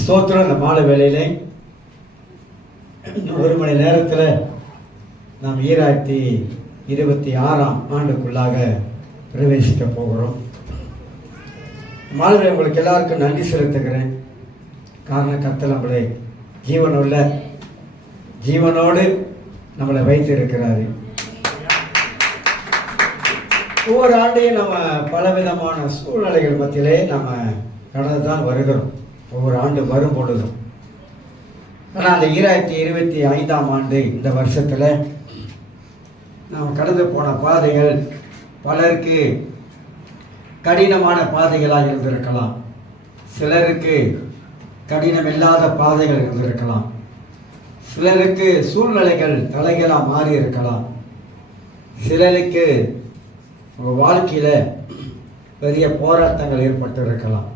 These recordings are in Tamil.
ஸ்தோத்திரம். இந்த மாலை வேளையிலே ஒரு மணி நேரத்தில் நாம் 2026 ஆண்டுக்குள்ளாக பிரவேசிக்க போகிறோம். மாலை உங்களுக்கு எல்லாருக்கும் நன்றி செலுத்துகிறேன். காரணம், கர்த்தர் நம்மளை ஜீவனோடு நம்மளை வைத்து இருக்கிறாரு. ஒவ்வொரு ஆண்டையும் நம்ம பலவிதமான சூழ்நிலைகள் மத்தியிலே நம்ம கடந்து தான் வருகிறோம், ஒவ்வொரு ஆண்டு வரும் பொழுதும். ஆனால் அந்த 2025 ஆண்டு இந்த வருஷத்தில் நாம் கடந்து போன பாதைகள் பலருக்கு கடினமான பாதைகளாக இருந்திருக்கலாம், சிலருக்கு கடினம் இல்லாத பாதைகள் இருந்திருக்கலாம், சிலருக்கு சூழ்நிலைகள் தலைகளாக மாறி இருக்கலாம், சிலருக்கு உங்கள் வாழ்க்கையில் பெரிய போராட்டங்கள் ஏற்பட்டு இருக்கலாம்.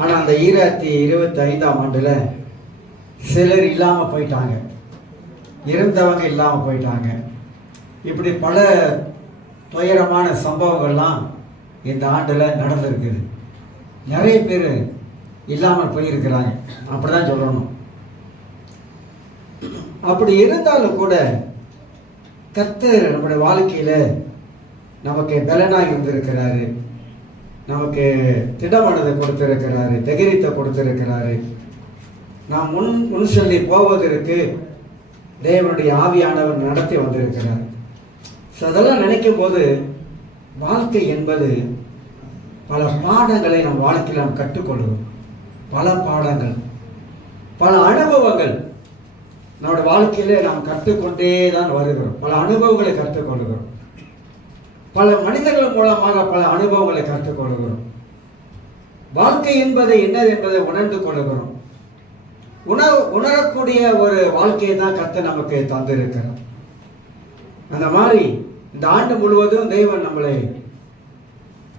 ஆனால் அந்த 2025 ஆண்டில் சிலர் இல்லாமல் போயிட்டாங்க, இருந்தவங்க இல்லாமல் போயிட்டாங்க. இப்படி பல துயரமான சம்பவங்கள்லாம் இந்த ஆண்டில் நடந்திருக்குது. நிறைய பேர் இல்லாமல் போயிருக்கிறாங்க, அப்படி தான் சொல்லணும். அப்படி இருந்தாலும் கூட கர்த்தர் நம்முடைய வாழ்க்கையில் நமக்கு பலனாக இருந்திருக்கிறாரு, நமக்கு திடமானதை கொடுத்திருக்கிறாரு, தைரியத்தை கொடுத்திருக்கிறாரு. நாம் முன் சொல்லி போவதற்கு தேவனுடைய ஆவியானவர் நடத்தி வந்திருக்கிறார். ஸோ அதெல்லாம் நினைக்கும் போது வாழ்க்கை என்பது பல பாடங்களை நம் வாழ்க்கையில் நாம் கற்றுக்கொள்கிறோம். பல பாடங்கள், பல அனுபவங்கள் நம்முடைய வாழ்க்கையிலே நாம் கற்றுக்கொண்டே தான் வருகிறோம். பல அனுபவங்களை கற்றுக்கொள்கிறோம், பல மனிதர்கள் மூலமாக பல அனுபவங்களை கற்றுக்கொள்கிறோம். வாழ்க்கை என்பது என்னது என்பதை உணர்ந்து கொள்கிறோம். உணரக்கூடிய ஒரு வாழ்க்கையை தான் கர்த்தர் நமக்கு தந்திருக்கிறார். அந்த மாதிரி இந்த ஆண்டு முழுவதும் தெய்வம் நம்மளை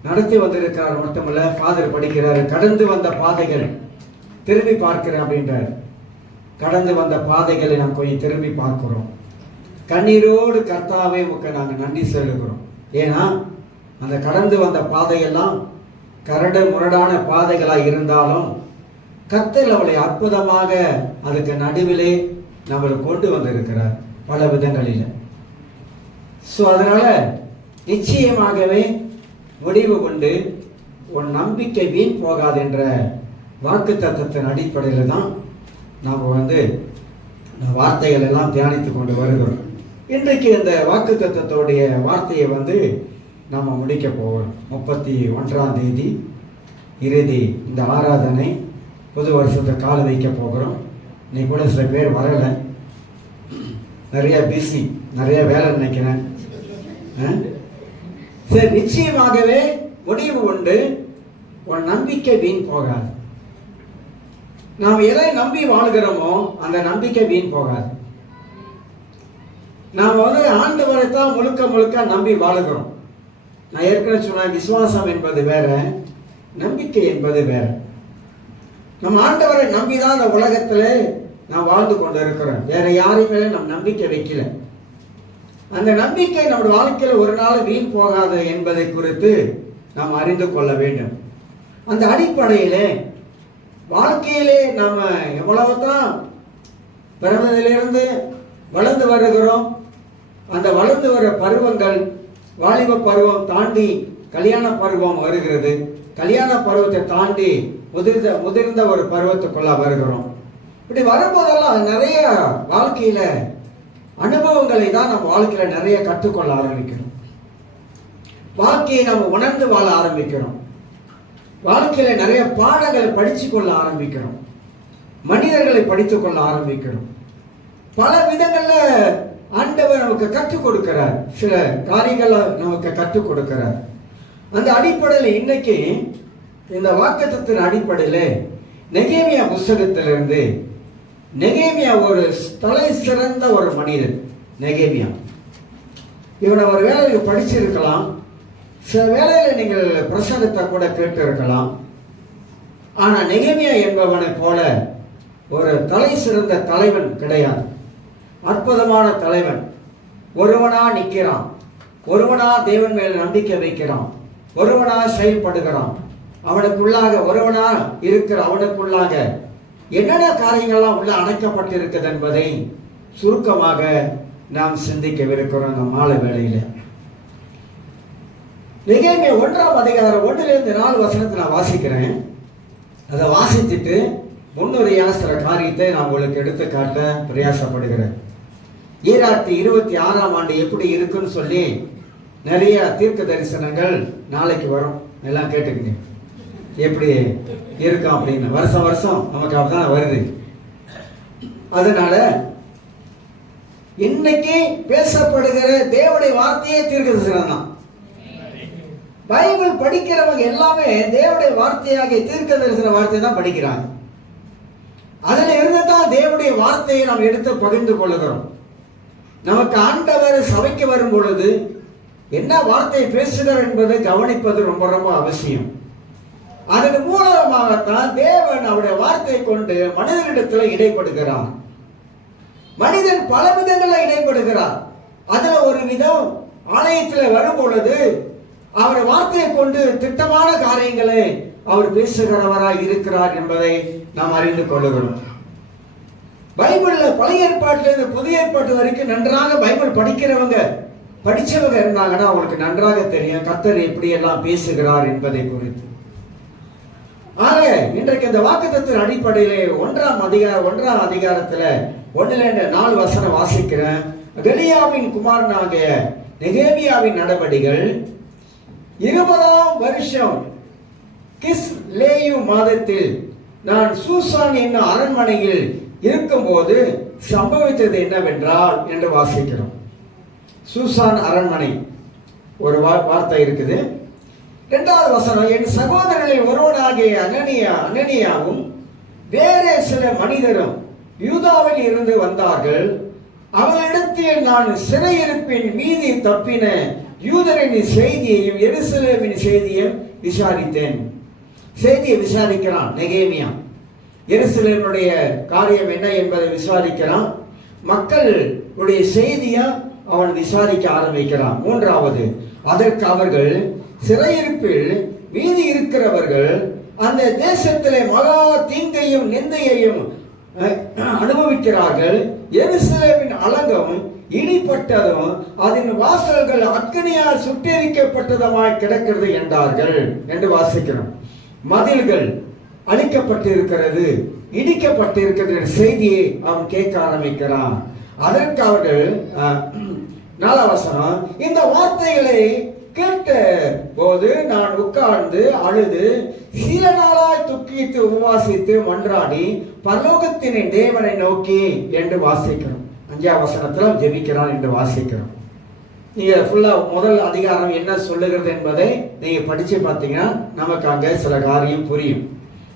நடத்தி வந்திருக்கிறார். மட்டுமல்ல, ஃபாதர் படிக்கிறார், கடந்து வந்த பாதைகள் திரும்பி பார்க்கிறேன் அப்படின்றார். கடந்து வந்த பாதைகளை நாம் கொஞ்சம் திரும்பி பார்க்கிறோம். கண்ணீரோடு கர்த்தாவே உமக்கு நாங்கள் நன்றி சொல்லுகிறோம். ஏன்னா அந்த கடந்து வந்த பாதையெல்லாம் கரடு முரடான பாதைகளாக இருந்தாலும் கர்த்தர் அவளை அற்புதமாக அதுக்கு நடுவிலே நம்மளை கொண்டு வந்திருக்கிறார் பல விதங்களில். ஸோ அதனால நிச்சயமாகவே முடிவு கொண்டு உன் நம்பிக்கை வீண் போகாது என்ற வாக்கு தத்தத்தின் அடிப்படையில் தான் நாம் வார்த்தைகள் எல்லாம் தியானித்து கொண்டு வருகிறோம். இன்றைக்கு இந்த வாக்கு தத்தத்தோடைய வார்த்தையை நாம் முடிக்க போகிறோம். 31ஆம் தேதி இறுதி இந்த ஆராதனை, புது வருஷத்தை கால் வைக்க போகிறோம். நீ கூட சில பேர் வரலை, நிறைய பிஸி, நிறைய வேலை நினைக்கிறேன். சரி, நிச்சயமாகவே முடிவு கொண்டு உன் நம்பிக்கை வீண் போகாது. நாம் எதை நம்பி வாழ்கிறோமோ அந்த நம்பிக்கை வீண் போகாது. நாம் ஆண்டவரை தான் முழுக்க நம்பி வாழுகிறோம். நான் ஏற்கனவே சொன்ன விசுவாசம் என்பது வேற, நம்பிக்கை என்பது வேற. நம்ம ஆண்டவரை நம்பிதான் அந்த உலகத்துல நாம் வாழ்ந்து கொண்டு இருக்கிறோம். வேற யாரையும் மேலே நம் நம்பிக்கை வைக்கல. அந்த நம்பிக்கை நம்முடைய வாழ்க்கையில ஒரு நாள் வீண் போகாது என்பதை குறித்து நாம் அறிந்து கொள்ள வேண்டும். அந்த அடிப்படையிலே வாழ்க்கையிலே நாம எவ்வளவுதான் பிறந்ததிலிருந்து வளர்ந்து வருகிறோம். அந்த வளர்ந்து வர பருவங்கள், வாலிப பருவம் தாண்டி கல்யாண பருவம் வருகிறது. கல்யாண பருவத்தை தாண்டி முதிர்ந்த ஒரு பருவத்துக்குள்ள வருகிறோம். இப்படி வரும்போதெல்லாம் நிறைய வாழ்க்கையில அனுபவங்களை தான் நம்ம வாழ்க்கையில நிறைய கற்றுக்கொள்ள ஆரம்பிக்கிறோம். வாழ்க்கையை நம்ம உணர்ந்து வாழ ஆரம்பிக்கிறோம். வாழ்க்கையில நிறைய பாடங்களை படிச்சு கொள்ள ஆரம்பிக்கிறோம். மனிதர்களை படித்துக் கொள்ள ஆரம்பிக்கிறோம். பல விதங்கள்ல ஆண்டவர் நமக்கு கற்றுக் கொடுக்கிறார், சில காரியங்களை நமக்கு கற்றுக் கொடுக்கிறார். அந்த அடிப்படையில் இன்னைக்கு இந்த வாக்குத்தத்தின் அடிப்படையில் நெகேமியா புஸ்தகத்திலிருந்து, நெகேமியா ஒரு தலை சிறந்த ஒரு மனிதன். நெகேமியா இவனை ஒரு வேலையை படிச்சிருக்கலாம், சில வேளையில் நீங்கள் பிரசங்கத்தை கூட கேட்டு இருக்கலாம். ஆனா நெகேமியா என்பவனை போல ஒரு தலை சிறந்த தலைவன் கிடையாது. அற்புதமான தலைவன். ஒருவனா நிற்கிறான், ஒருவனா தேவன் மேல் நம்பிக்கை வைக்கிறான், ஒருவனா செயல்படுகிறான். அவனுக்குள்ளாக ஒருவனா இருக்கிற அவனுக்குள்ளாக என்னென்ன காரியங்கள்லாம் உள்ள அடைக்கப்பட்டிருக்கிறது என்பதை சுருக்கமாக நாம் சிந்திக்கவிருக்கிறோம் இந்த மாலை வேளையில. நெகேமியா 1ஆம் அதிகாரம் 1லிருந்து 4 வசனத்தை நான் வாசிக்கிறேன். அதை வாசித்துட்டு முன்னுரையா சில காரியத்தை நான் உங்களுக்கு எடுத்து காட்ட பிரயாசப்படுகிறேன். ஈராட்டி 26ஆம் ஆண்டு எப்படி இருக்குன்னு சொல்லி நிறைய தீர்க்க தரிசனங்கள் நாளைக்கு வரும். எல்லாம் கேட்டுக்கங்க எப்படி இருக்கும் அப்படின்னு. வருஷம் வருஷம் நமக்கு அப்படிதான் வருது. அதனால இன்னைக்கு பேசப்படுகிற தேவனுடைய வார்த்தையே தீர்க்க தரிசனம் தான். பைபிள் படிக்கிறவங்க எல்லாமே தேவனுடைய வார்த்தையாக தீர்க்க தரிசன வார்த்தை தான் படிக்கிறாங்க. அதுல இருந்து தான் தேவனுடைய வார்த்தையை நாம் எடுத்து பகிர்ந்து கொள்ளுகிறோம். நமக்கு ஆண்டவர் சபைக்கு வரும் பொழுது என்ன வார்த்தையை பேசுகிறார் என்பதை கவனிப்பது ரொம்ப ரொம்ப அவசியம். அதன் மூலமாகத்தான் தேவன் அவருடைய வார்த்தையை கொண்டு மனிதனிடத்தில் இடைப்படுகிறார். மனிதன் பல விதங்களில் இடைப்படுகிறார். அதுல ஒரு விதம் ஆலயத்தில் வரும் பொழுது அவர் வார்த்தையை கொண்டு திட்டமான காரியங்களை அவர் பேசுகிறவராய் இருக்கிறார் என்பதை நாம் அறிந்து கொள்ளுகிறோம். பைபிள்ல பழைய ஏற்பாட்டிலிருந்து புதிய ஏற்பாட்டு வரைக்கும் நன்றாக பைபிள் படிச்சவங்க இருந்தாங்கன்னா அவங்களுக்கு நன்றாக தெரியும் கர்த்தர் எப்படி எல்லாம் பேசுகிறார் என்பதை குறித்து. ஆக இன்றைக்கு இந்த வாக்குத்தத்தின் அடிப்படையிலே 1ஆம் அதிகாரத்துல 1-4 வசனம் வாசிக்கிறேன். கலியாவின் குமாரனாகிய நெகேமியாவின் நடபடிகள் 20ஆம் வருஷம் கிஸ்லேயு மாதத்தில் நான் சூசான் என்னும் அரண்மனையில் இருக்கும்போது சம்பவித்தது என்னவென்றால் என்று வாசிக்கிறோம். சூசான் அரண்மனை ஒரு வார்த்தை இருக்குது. 2வது வசனம், என் சகோதரர்களில் ஒருவனாகிய அனனியாவும் வேறே சில மனிதரும் யூதாவில் இருந்து வந்தார்கள். அவர்களிடத்தில் நான் சிறையிருப்பின் மீதி தப்பின யூதரின் செய்தியையும் எருசலேமின் செய்தியையும் விசாரித்தேன். செய்தியை விசாரிக்கிறான் நெகேமியா. எருசலேமுடைய காரியம் என்ன என்பதை விசாரிக்கிறான். மக்களுடைய செய்தியை அவன் விசாரிக்க ஆரம்பிக்கிறான். 3வது, அதற்கு அவர்கள் சிறையிருப்பில் மீதி இருக்கிறவர்கள் அந்த தேசத்திலே மகா தீங்கையும் நிந்தையையும் அனுபவிக்கிறார்கள். எருசலேமின் அலங்கம் இடிப்பட்டதும் அதன் வாசல்கள் அக்கினியால் சுட்டெரிக்கப்பட்டதுமாய் கிடக்கிறது என்றார்கள் என்று வாசிக்கிறோம். மதில்கள் அழிக்கப்பட்டிருக்கிறது, இடிக்கப்பட்டிருக்கிறது செய்தியை அவன் கேட்க ஆரம்பிக்கிறான். அதற்கு அவர்கள் 4ஆம் வசனம், இந்த வார்த்தைகளை கேட்ட போது நான் உட்கார்ந்து அழுது சில நாளாய் துக்கித்து உபவாசித்து மன்றாடி பரலோகத்தின் தேவனை நோக்கி என்று வாசிக்கிறோம். 5ஆம் வசனத்தில் ஜெபிக்கிறான் என்று வாசிக்கிறோம். நீங்க ஃபுல்லா முதல் அதிகாரம் என்ன சொல்லுகிறது என்பதை நீங்க படிச்சு பார்த்தீங்கன்னா நமக்கு அங்க சில காரியம் புரியும்.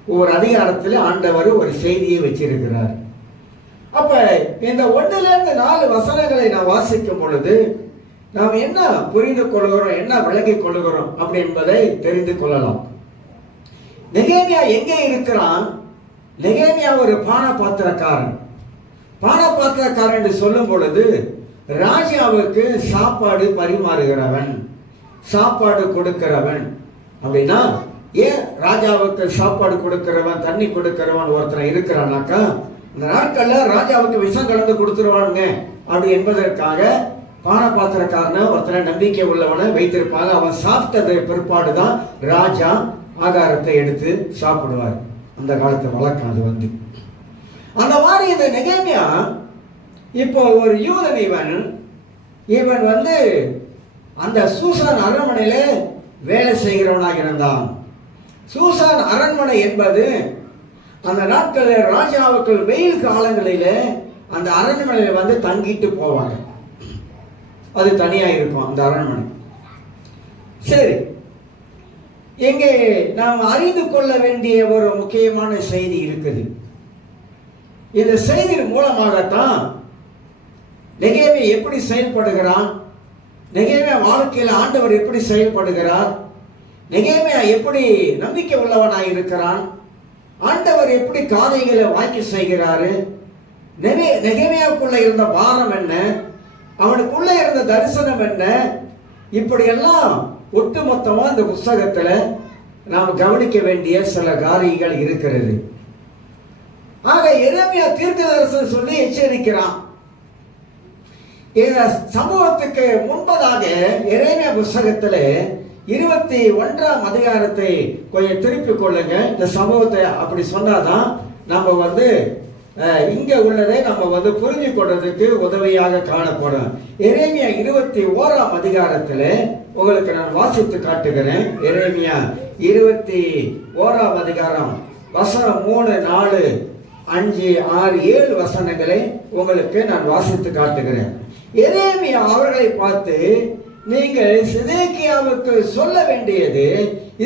ஒவ்வொரு அதிகாரத்தில் ஆண்டவர் ஒரு செய்தியை வச்சிருக்கிறார். அப்ப இந்த 1-4 வசனங்களை நான் வாசிக்கும் பொழுது நாம் என்ன புரிந்து கொள்கிறோம், என்ன விளங்கிக் கொள்கிறோம் அப்படி என்பதை தெரிந்து கொள்ளலாம். நெகேமியா எங்கே இருக்கிறான்? நெகேமியா ஒரு பானபாத்திரக்காரன். பானபாத்திரக்காரன் என்று சொல்லும் பொழுது ராஜாவுக்கு சாப்பாடு பரிமாறுகிறவன், சாப்பாடு கொடுக்கிறவன். அப்படின்னா ஏன் ராஜாவுக்கு சாப்பாடு கொடுக்கிறவன், தண்ணி கொடுக்கிறவன் ஒருத்தர் இருக்கிறானாக்கா அந்த நாட்கள்ல ராஜாவுக்கு விஷம் கலந்து கொடுத்துருவானுங்க அப்படி என்பதற்காக பானபாத்திரக்காரனை ஒருத்தனை நம்பிக்கை உள்ளவனை வைத்திருப்பாங்க. அவன் சாப்பிட்டது பிற்பாடுதான் ராஜா ஆகாரத்தை எடுத்து சாப்பிடுவார். அந்த காலத்து வழக்கம் அது வந்து. அந்த மாதிரி இந்த நெகேமியா இப்போ ஒரு யூதன், இவன் வந்து அந்த சூசான் அரண்மனையில வேலை செய்கிறவனாக இருந்தான். சூசான் அரண்மனை என்பது அந்த நாட்களில் ராஜாவுக்கு வெயில் காலங்களில அந்த அரண்மனையில வந்து தங்கிட்டு போவாங்க. அது தனியா இருக்கும் அந்த அரண்மனை. சரி, இங்கே நாம் அறிந்து கொள்ள வேண்டிய ஒரு முக்கியமான செய்தி இருக்குது. இந்த செய்தியின் மூலமாகத்தான் நெகேமியா எப்படி செயல்படுகிறான், நெகேமியா வாழ்க்கையில் ஆண்டவர் எப்படி செயல்படுகிறார், நெகேமியா எப்படி நம்பிக்கை உள்ளவனாய் இருக்கிறான், ஆண்டவர் எப்படி காரியங்களை வாக்கி செய்கிறாரு, நெகேமியாவுக்குள்ள இருந்த பாரம் என்ன, அவனுக்குள்ள இருந்த தரிசனம் என்ன, இப்படியெல்லாம் ஒட்டுமொத்தமா இந்த புஸ்தகத்துல நாம் கவனிக்க வேண்டிய சில காரியங்கள் இருக்கிறது. ஆக எரேமியா தீர்க்கதரிசனம் சொல்லி எச்சரிக்கிறான். இந்த சம்பவத்துக்கு முன்பதாக எரேமியா புஸ்தகத்தில் 21ஆம் அதிகாரத்தை கொஞ்சம் திருப்பிக் கொள்ளுங்க. இந்த சம்பவத்தை அப்படி சொன்னாதான் நம்ம இங்க உள்ளதை நம்ம புரிஞ்சு கொள்றதுக்கு உதவியாக காணப்படும். எரேமியா 21ஆம் அதிகாரத்தில் உங்களுக்கு நான் வாசித்து காட்டுகிறேன். எரேமியா 21ஆம் அதிகாரம் வசனம் 3, 4, 5, 6, 7 வசனங்களை உங்களுக்கு நான் வாசித்து காட்டுகிறேன். எரேமியா அவர்களை பார்த்து, நீங்கள் சிதேக்கியாவுக்கு சொல்ல வேண்டியது,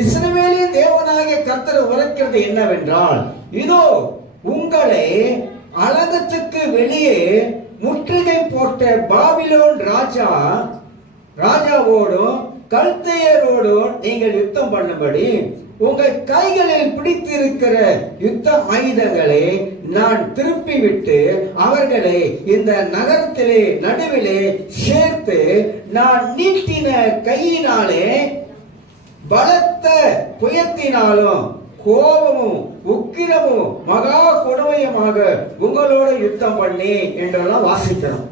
இஸ்ரவேலின் தேவனாகிய கர்த்தர் உரைக்கிறது என்னவென்றால், இதோ உங்களை அலகத்துக்கு வெளியே முற்றுகை போட்ட பாபிலோன் ராஜாவோடும் கல்தேயரோடும் நீங்கள் யுத்தம் பண்ணும்படி உங்கள் கைகளில் பிடித்திருக்கிற யுத்த ஆயுதங்களை நான் திருப்பி விட்டு அவர்களை இந்த நகரத்திலே நடுவிலே சேர்த்து நான் நீட்டின கையினாலே பலத்த புயத்தினாலும் கோபமும் உக்கிரமும் மகா கொடுமையுமாக உங்களோட யுத்தம் பண்ணி என்றெல்லாம் வாசிக்கிறோம்.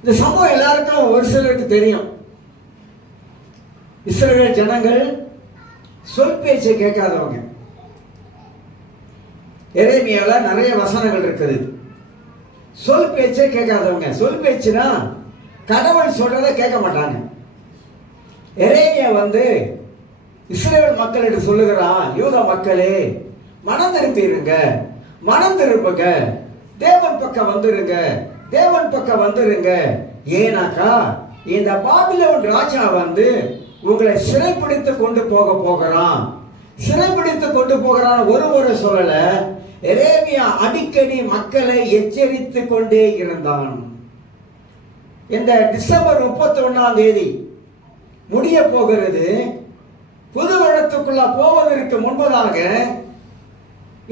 இந்த சம்பவம் எல்லாருக்கும் ஒரு சிலருக்கு தெரியும். இஸ்ரவேல் ஜனங்கள் சொல் பேச்சை கேட்காதவங்க. எரேமியால நிறைய வசனங்கள் இருக்குது. சொல் பேச்சை கேட்காதவங்க. சொல் பேச்சுனா கடவுள் சொல்றதை கேட்க மாட்டாங்க. எரேமியா இஸ்ரவேல் மக்களிடம் சொல்லுகிறான், யூத மக்களே மனம் திரும்பிருங்க, மனம் திரும்புங்க, தேவன் பக்கம் வந்துருங்க, தேவன் பக்கம் வந்துருங்க. ஏனாக்கா இந்த பாபிலோன் ராஜா உங்களை சிறைப்பிடித்து கொண்டு போகிறான். சிறைப்பிடித்து கொண்டு போகிறான் ஒரு முறை சொல்லல, எரேமியா அடிக்கடி மக்களை எச்சரித்து கொண்டே இருந்தான். இந்த டிசம்பர் 31ஆம் தேதி முடிய போகிறது. புது வருடத்துக்குள்ள போவதற்கு முன்பதாக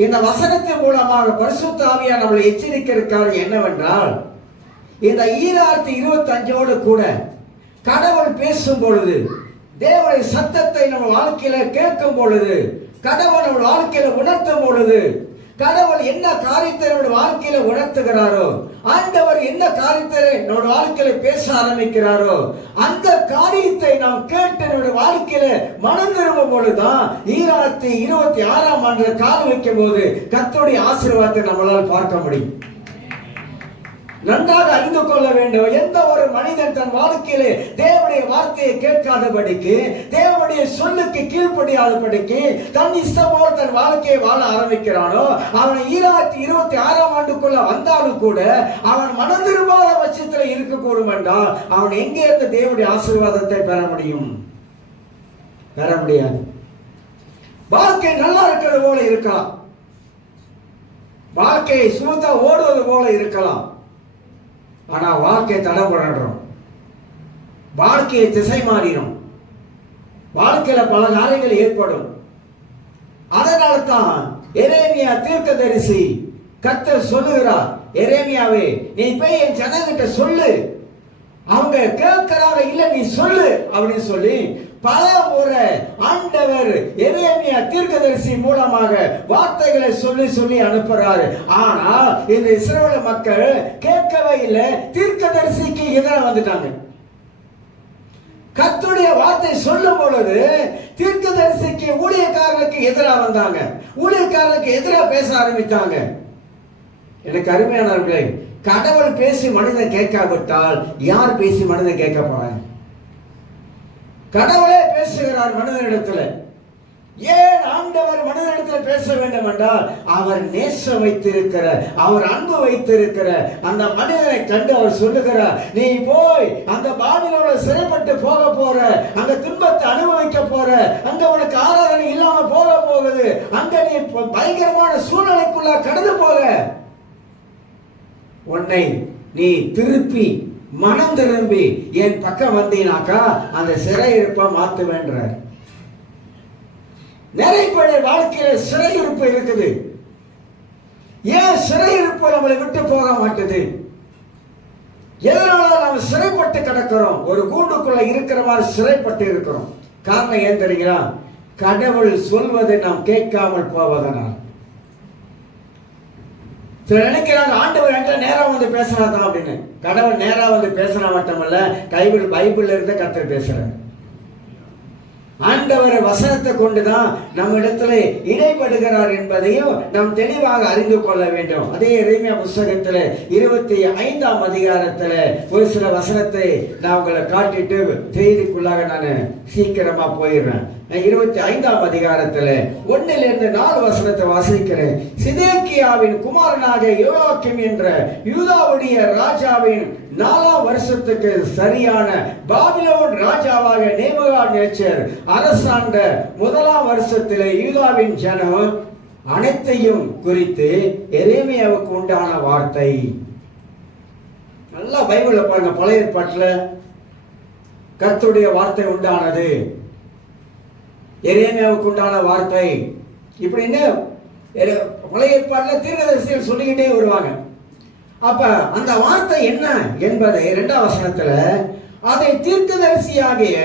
இந்த வசனத்தின் மூலமாக பரிசுத்த ஆவியானவர் நம்மளை எச்சரிக்கிறார். என்னவென்றால், இந்த 2025 கூட கடவுள் பேசும் பொழுது, தேவனுடைய சத்தத்தை நம்ம வாழ்க்கையில கேட்கும் பொழுது, கடவுள் நம்ம வாழ்க்கையில உணர்த்தும் பொழுது, கடவுள் என்ன காரியத்தை நம்முடைய வாழ்க்கையில உணர்த்துகிறாரோ, ஆண்டவர் என்ன காரியத்தை நம்முடைய வாழ்க்கையில பேச ஆரம்பிக்கிறாரோ, அந்த காரியத்தை நாம் கேட்டு நம்முடைய வாழ்க்கையில மனம் திரும்பும் பொழுதுதான் 2026ஆம் ஆண்டுல கால் வைக்கும் போது கர்த்தருடைய ஆசீர்வாதத்தை நம்மளால் பார்க்க முடியும். நன்றாக அறிந்து கொள்ள வேண்டும். எந்த ஒரு மனிதன் தன் வாழ்க்கையிலே தேவனுடைய வார்த்தையை கேட்காதபடிக்கு, தேவனுடைய சொல்லுக்கு கீழ்ப்படியாதபடிக்கு தன் இஷ்டமோடு தன் வாழ்க்கையை வாழ ஆரம்பிக்கிறானோ, அவன் 2026ஆம் ஆண்டுக்குள்ள வந்தாலும் கூட அவன் மனம் திரும்பாத பட்சத்தில் இருக்கக்கூடும் என்றால் அவன் எங்கே இருந்து தேவனுடைய ஆசீர்வாதத்தை பெற முடியும்? பெற முடியாது. வாழ்க்கை நல்லா இருக்கிறது போல இருக்கலாம், வாழ்க்கையை சுமத்தா ஓடுவது போல இருக்கலாம். ஆனா வாழ்க்கை தடபடுறோம், வாழ்க்கையை திசை மாறிடும், வாழ்க்கையில பல காரியங்கள் ஏற்படும். அதனால தான் எரேமியா தீர்க்கதரிசி கர்த்தர் சொல்லுகிறார், எரேமியாவே நீ போய் என் ஜனங்கிட்ட சொல்லு, அவங்க கேட்கிறாங்க இல்ல நீ சொல்லு அப்படின்னு சொல்லி பல முறை ஆண்டவர் எரேமியா தீர்க்கதரிசி மூலமாக வார்த்தைகளை சொல்லி சொல்லி அனுப்புறாரு. ஆனால் இந்த இஸ்ரவேல் மக்கள் கேட்கவே இல்லை, தீர்க்கதரிசிக்கு எதிராக வந்துட்டாங்க. கர்த்தருடைய வார்த்தை சொல்லும் பொழுது தீர்க்கதரிசிக்கு ஊழியக்காரனுக்கு எதிராக வந்தாங்க, ஊழியக்காரனுக்கு எதிராக பேச ஆரம்பித்தாங்க. எனக்கு அருமையானவர்களே, கடவுள் பேசி மனிதன் கேட்காவிட்டால் யார் பேசி மனிதன் கேட்க போறாங்க? கடவுளே பேசுகிறார் மனிதனிடத்துல. ஏன் ஆண்டவர் மனிதனிடத்தில் பேச வேண்டும் என்றால், அவர் நேசம் வைத்திருக்கிற, அவர் அன்பு வைத்திருக்கிற அந்த மனிதனை கண்டு அவர் சொல்லுகிறார், நீ போய் அந்த பாபிலோன சிறைப்பட்டு போக போற, அங்க துன்பத்தை அனுபவிக்க போற, அங்க உனக்கு ஆராதனை இல்லாம போக போகுது, அங்க நீ பயங்கரமான சூழ்நிலைக்குள்ள கடந்து போக, உன்னை நீ திருப்பி மனம் திரும்பி என் பக்கம் வந்தீனாக்கா அந்த சிறையிருப்பை மாத்துவேன்ற. நிறைய பேர் வாழ்க்கையில சிறையிருப்பு இருக்குது. ஏன் சிறையிருப்பு நம்மளை விட்டு போக மாட்டுது? எதனால நம்ம சிறைப்பட்டு கிடக்கிறோம்? ஒரு கூண்டுக்குள்ள இருக்கிற மாதிரி சிறைப்பட்டு இருக்கிறோம். காரணம் ஏன் தெரியுங்களா? கடவுள் சொல்வதை நாம் கேட்காமல் போவதனால். சில நினைக்கிறாங்க ஆண்டவர் என்கிட்ட நேரா வந்து பேசுறாதான் அப்படின்னு. கடவுள் நேரா வந்து பேசுனா மட்டுமல்ல, பைபிள்ல இருந்து கர்த்தர் பேசுறாரு. ஆண்டவர் வசனத்தை கொண்டுதான் நம்ம இடத்துல இடைப்படுகிறார் என்பதையும் நாம் தெளிவாக அறிந்து கொள்ள வேண்டும். அதே எரேமியா புத்தகத்துல 25ஆம் அதிகாரத்துல ஒரு சில வசனத்தை நான் உங்களை காட்டிட்டு செய்திக்குள்ளாக நான் சீக்கிரமா போயிடுறேன். 25ஆம் அதிகாரத்துல 1-4 வசனத்தை வாசிக்கிறேன். சிதேக்கியாவின் குமாரனாக யோயாக்கீம் என்ற யூதாவுடைய ராஜாவின் 4ஆம் வருஷத்துக்கு சரியான பாபிலோன் ராஜாவாக நேபுகாத்நேச்சர் அரசாண்ட 1ஆம் வருஷத்திலே யூதாவின் ஜனம் அனைத்தையும் குறித்து எரேமியாவுக்கு உண்டான வார்த்தை. நல்லா பைபிள்ல பாருங்க, பழைய ஏற்பாட்டுல கர்த்தருடைய வார்த்தை உண்டானது, எரேமியாவுக்கு உண்டான வார்த்தை இப்படின்னு பழைய ஏற்பாட்டுல தீர்க்கதரிசிகள் சொல்லிக்கிட்டே வருவாங்க. அப்ப அந்த வார்த்தை என்ன என்பதை 2ஆம் வசனத்துல, அதை தீர்க்கதரிசியாகிய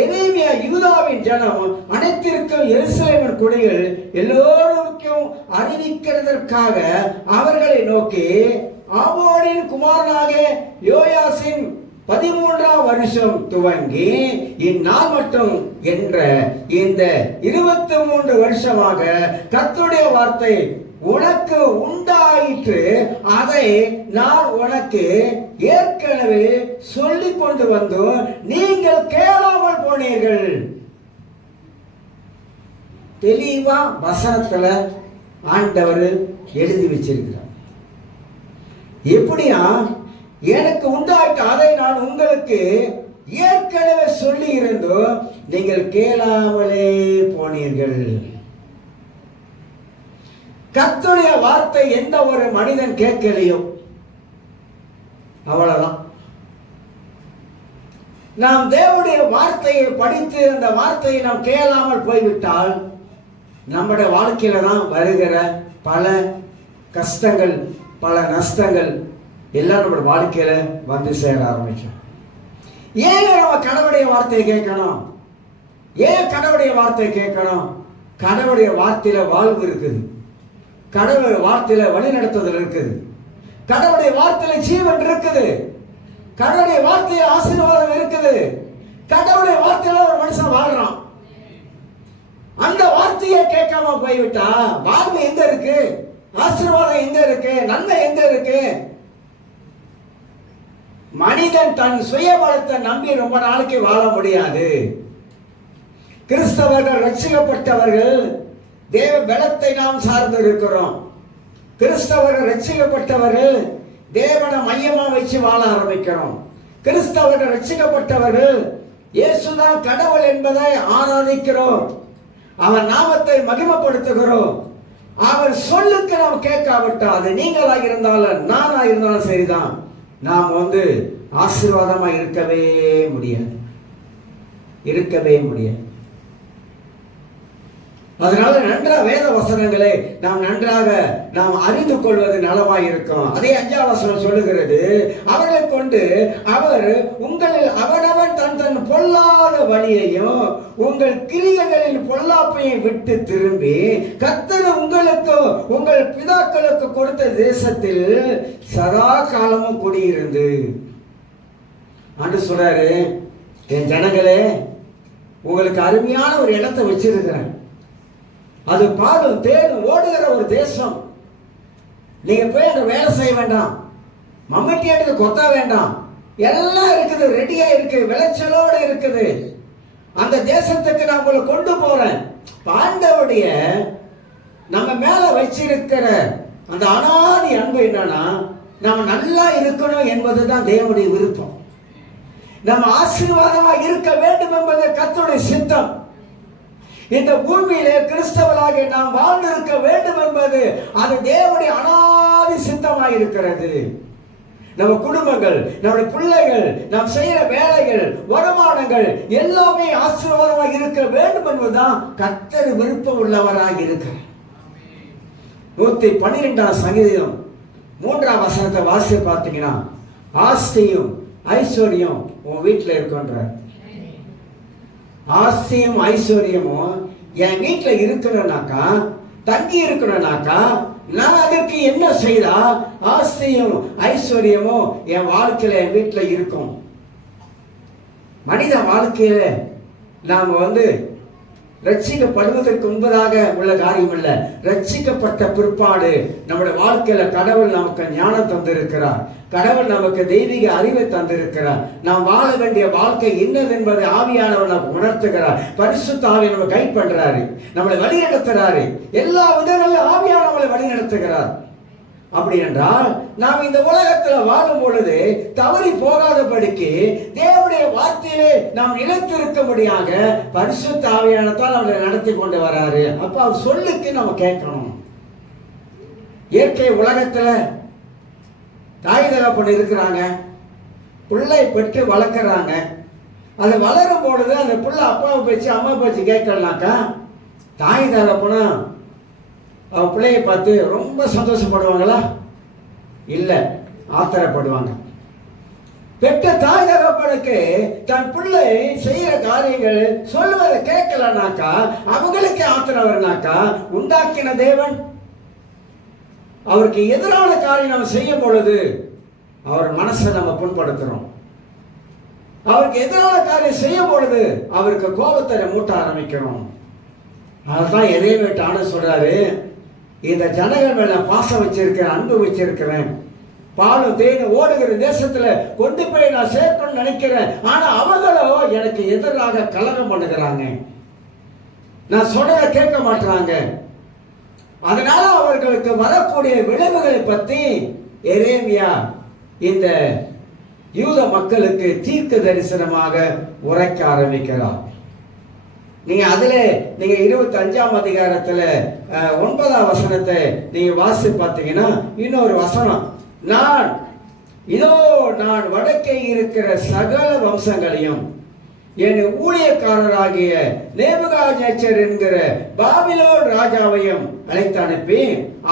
எரேமியா யூதாவின் ஜனம் அனைத்திற்கும் எருசலேமின் குடிகள் எல்லோருக்கும் அறிவிக்கிறதற்காக அவர்களை நோக்கி, ஆமோனின் குமாரனாக யோயாசின் 13ஆம் வருஷம் துவங்கி இந்நாள் மட்டும் என்ற இந்த 23 வருஷமாக கர்த்தருடைய வார்த்தை உனக்கு உண்டாயிற்று, அதை நான் உனக்கு ஏற்கனவே சொல்லிக் கொண்டு வந்தோம், நீங்கள் கேளாமல் போனீர்கள். தெளிவா வசனத்துல ஆண்டவர் எழுதி வச்சிருக்கிறார். எப்படியா எனக்கு உண்டாயிட்டு அதை நான் உங்களுக்கு ஏற்கனவே சொல்லி இருந்தோம், நீங்கள் கேளாமலே போனீர்கள். கர்த்தருடைய வார்த்தை எந்த ஒரு மனிதன் கேட்கலையோ அவ்வளவுதான். நாம் தேவனுடைய வார்த்தையை படித்து அந்த வார்த்தையை நாம் கேளாமல் போய்விட்டால் நம்முடைய வாழ்க்கையில தான் வருகிற பல கஷ்டங்கள், பல நஷ்டங்கள் எல்லாம் நம்முடைய வாழ்க்கையில வந்து சேர ஆரம்பிச்சோம். ஏன் நம்ம கடவுளுடைய வார்த்தையை கேட்கணும்? ஏன் கடவுளுடைய வார்த்தையை கேட்கணும்? கடவுளுடைய வார்த்தையில வாழ்வு இருக்குது, கடவுளுடைய வார்த்தையில வழி நடத்துதல் இருக்குது, கடவுளுடைய வார்த்தையில ஜீவன் இருக்குது, கடவுளுடைய வார்த்தையில ஆசீர்வாதம் இருக்குது, கடவுளுடைய வார்த்தையில ஒரு மனுஷன் வாழ்றான். அந்த வார்த்தையை கேட்காம போய்விட்டா வாழ்வு எங்க இருக்கு? ஆசீர்வாதம் எங்க இருக்கு? நன்மை எங்க இருக்கு? மனிதன் தன் சுயபலத்தை நம்பி ரொம்ப நாளைக்கு வாழ முடியாது. கிறிஸ்தவர்கள் ரட்சிக்கப்பட்டவர்கள் தேவ பலத்தை நாம் சார்ந்து இருக்கிறோம். கிறிஸ்தவர்கள் ரட்சிக்கப்பட்டவர்கள் தேவனை மையமா வச்சு வாழ ஆரம்பிக்கிறோம். கிறிஸ்தவர்கள் ரட்சிக்கப்பட்டவர்கள் இயேசுதான் கடவுள் என்பதை ஆராதிக்கிறோம், அவன் நாமத்தை மகிமைப்படுத்துகிறோம். அவன் சொல்லுக்கு நாம் கேட்காவிட்டா, அது நீங்களா இருந்தாலும் நானா இருந்தாலும் சரிதான், நாம் ஆசீர்வாதமா இருக்கவே முடியாது, இருக்கவே முடியாது. அதனால நன்றாக வேத வசனங்களை நாம் அறிந்து கொள்வது நலமாய் இருக்கும். அதே 5ஆம் வசனம் சொல்லுகிறது, அவர்களை கொண்டு அவர் உங்களில் அவனவன் தன் பொல்லாத வழியையும் உங்கள் கிரியைகளின் பொல்லாப்பையும் விட்டு திரும்பி கர்த்தர் உங்களுக்கு உங்கள் பிதாக்களுக்கு கொடுத்த தேசத்தில் சதா காலமும் குடியிருந்து. ஆண்டு சொல்றாரு, என் ஜனங்களே, உங்களுக்கு அருமையான ஒரு இடத்தை வச்சிருக்கிறேன், அது பாலும் தேடும் ஓடுகிற ஒரு தேசம். நீங்க போய் அங்க வேலை செய்ய வேண்டாம், மம்மட்டி எடுத்து கொத்த வேண்டாம், எல்லாம் இருக்குது, ரெடியா இருக்கு, விளைச்சலோடு இருக்குது. அந்த தேசத்துக்கு நான் உங்களை கொண்டு போறேன். ஆண்டவருடைய நம்ம மேல வச்சிருக்கிற அந்த அனாதி அன்பு என்னன்னா, நம்ம நல்லா இருக்கணும் என்பதுதான் தேவனுடைய விருப்பம். நம்ம ஆசீர்வாதமா இருக்க வேண்டும் என்பது கர்த்தருடைய சித்தம். இந்த பூமியிலே கிறிஸ்தவர்களாக நாம் வாழ்ந்திருக்க வேண்டும் என்பது அது தேவனுடைய அனாதி சித்தமாக இருக்கிறது. நம்ம குடும்பங்கள், நம்முடைய பிள்ளைகள், நாம் செய்யற வேலைகள், வருமானங்கள் எல்லாமே ஆசீர்வாதமாக இருக்க வேண்டும் என்பதுதான் கர்த்தர் விருப்பம் உள்ளவராக இருக்கிறார். 112ஆம் சங்கீதம் 3ஆம் வசனத்தை வாசி பார்த்தீங்கன்னா, ஆஸ்தியும் ஐஸ்வர்யம் உன் வீட்டில் இருக்கின்றார். ஆஸ்தியும் ஐஸ்வர்யமும் என் வீட்டில் இருக்கணும்னாக்கா தங்கி இருக்கணும்னாக்கா நான் அதற்கு என்ன செய்தா ஆஸ்தியும் ஐஸ்வர்யமும் என் வாழ்க்கையில என் வீட்டில் இருக்கும். மனித வாழ்க்கையில நாம ரட்சிக்கப்படுவதற்கு முன்பதாக உள்ள காரியம் இல்ல. ரட்சிக்கப்பட்ட பிற்பாடு நம்முடைய வாழ்க்கையில கடவுள் நமக்கு ஞானம் தந்திருக்கிறார். கடவுள் நமக்கு தெய்வீக அறிவை தந்திருக்கிறார். நாம் வாழ வேண்டிய வாழ்க்கை என்னது என்பதை ஆவியானவர் நமக்கு உணர்த்துகிறார். பரிசுத்த ஆவி நம்ம கைட் பண்றாரு, நம்மளை வழி நடத்துறாரு. எல்லா விதங்களிலும் ஆவியானவரை வழி நடத்துகிறார். அப்படி என்றால் நாம் இந்த உலகத்தில் வாழும் பொழுது தவறி போகாதபடிக்கு தேவனுடைய வார்த்தையிலே நாம் நிலைத்திருக்கும்படியாக பரிசுத்த ஆவியானவரால் அவரை நடத்தி கொண்டு வராரு. அப்ப அவர் சொல்லுக்கு நம்ம கேட்கணும். இயற்கை உலகத்துல தாய் தகப்பன் இருக்கிறாங்க, பிள்ளை பெற்று வளர்க்குறாங்க. அது வளரும் பொழுது அந்த பிள்ளை அப்பாவை பேச்சு அம்மா பேச்சு கேட்கலனாக்கா தாய் தகப்பனா அவன் பிள்ளையை பார்த்து ரொம்ப சந்தோஷப்படுவாங்களா? இல்லை, ஆத்திரப்படுவாங்க. பெற்ற தாய் தகப்பனுக்கு தன் பிள்ளை செய்யற காரியங்கள் சொல்லுவதை கேட்கலனாக்கா அவங்களுக்கு ஆத்திரம் வரனாக்கா உண்டாக்கின தேவன் அவருக்கு எதிரான காரியம் நம்ம செய்யும் பொழுது அவர் மனசை நம்ம புண்படுத்துறோம். அவருக்கு எதிரான காரியம் செய்யும் பொழுது அவருக்கு கோபத்தை மூட்ட ஆரம்பிக்கிறோம். அதுதான் எரேமியா சொல்றாரு, இந்த ஜனங்கள் மேல பாசம் வச்சிருக்கிறேன், அன்பு வச்சிருக்கிறேன், பாலும் தேனும் ஓடுகிற தேசத்துல கொண்டு போய் நான் சேர்க்கணும்னு நினைக்கிறேன். ஆனா அவங்களோ எனக்கு எதிராக கலகம் பண்ணுகிறாங்க, நான் சொல்றத கேட்க மாட்டாங்க. அதனால அவர்களுக்கு வரக்கூடிய விளைவுகளை பத்தி எரேமியா இந்த யூத மக்களுக்கு தீர்க்க தரிசனமாக உரைக்க ஆரம்பிக்கிறார். நீங்க 25ஆம் அதிகாரத்துல 9ஆம் வசனத்தை நீங்க வாசி பார்த்தீங்கன்னா இன்னொரு வசனம், நான் வடக்கே இருக்கிற சகல வம்சங்களையும் என் ஊழியக்காரராகிய நேபுகாத்நேச்சர் என்கிற பாபிலோன் ராஜாவையும் அழைத்து அனுப்பி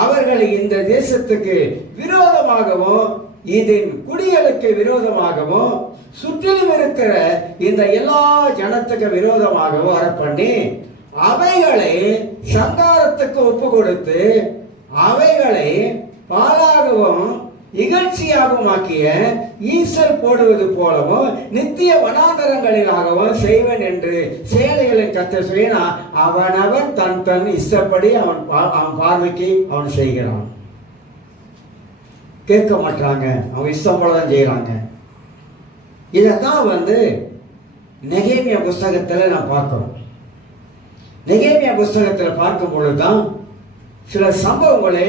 அவர்களை இந்த தேசத்துக்கு விரோதமாகவும் இதன் குடிகளுக்கு விரோதமாகவும் சுற்றிலும் இருக்கிற இந்த எல்லா ஜனத்துக்கு விரோதமாகவும் வர பண்ணி அவைகளை சங்காரத்துக்கு ஒப்பு கொடுத்து அவைகளை பாலாகவும் இகழ்ச்சியாகவும் ஆக்கிய ஈசல் போடுவது போலவும் நித்திய வனாந்தரங்களிலாகவும் செய்வன் என்று சேனைகளின் கர்த்தர் சொல்லினா அவனவன் தன் இஷ்டப்படி அவன் பார்வைக்கு அவன் செய்கிறான். கேட்க மாட்டாங்க, அவன் இஷ்டம் போலதான் செய்யறாங்க. இதைத்தான் நெகேமியா புஸ்தகத்துல நான் பார்க்கிறோம். நெகேமியா புஸ்தகத்தில் பார்க்கும் பொழுதுதான் சில சம்பவங்களை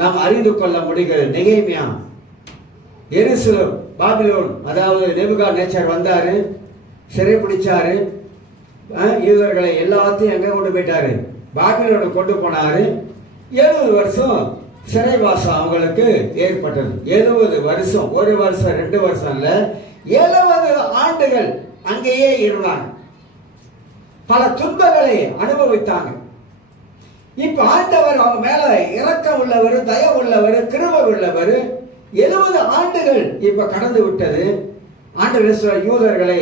நாம் அறிந்து கொள்ள முடிகிறது. நெகேமியா எருசலேம் பாபிலோன், அதாவது நேபுகாத்நேச்சர் வந்தாரு, சிறை பிடிச்சாரு, யூதர்களை எல்லாத்தையும் எங்க கொண்டு போயிட்டாரு, பாபிலோனை கொண்டு போனாரு. 70 வருஷம் சிறைவாசம் அவங்களுக்கு ஏற்பட்டது. 70 வருஷம், 1 வருஷம் 2 வருஷம் இல்ல, 70 ஆண்டுகள் அங்கேயே இருந்தாங்க. பல துன்பங்களை அனுபவித்தாங்க. இப்ப ஆண்டவர் அவங்க மேல இரக்கம் உள்ளவர், தயவு உள்ளவர், கிருபை உள்ளவர். 70 ஆண்டுகள் இப்ப கடந்து விட்டது. ஆண்டவர் யூதர்களை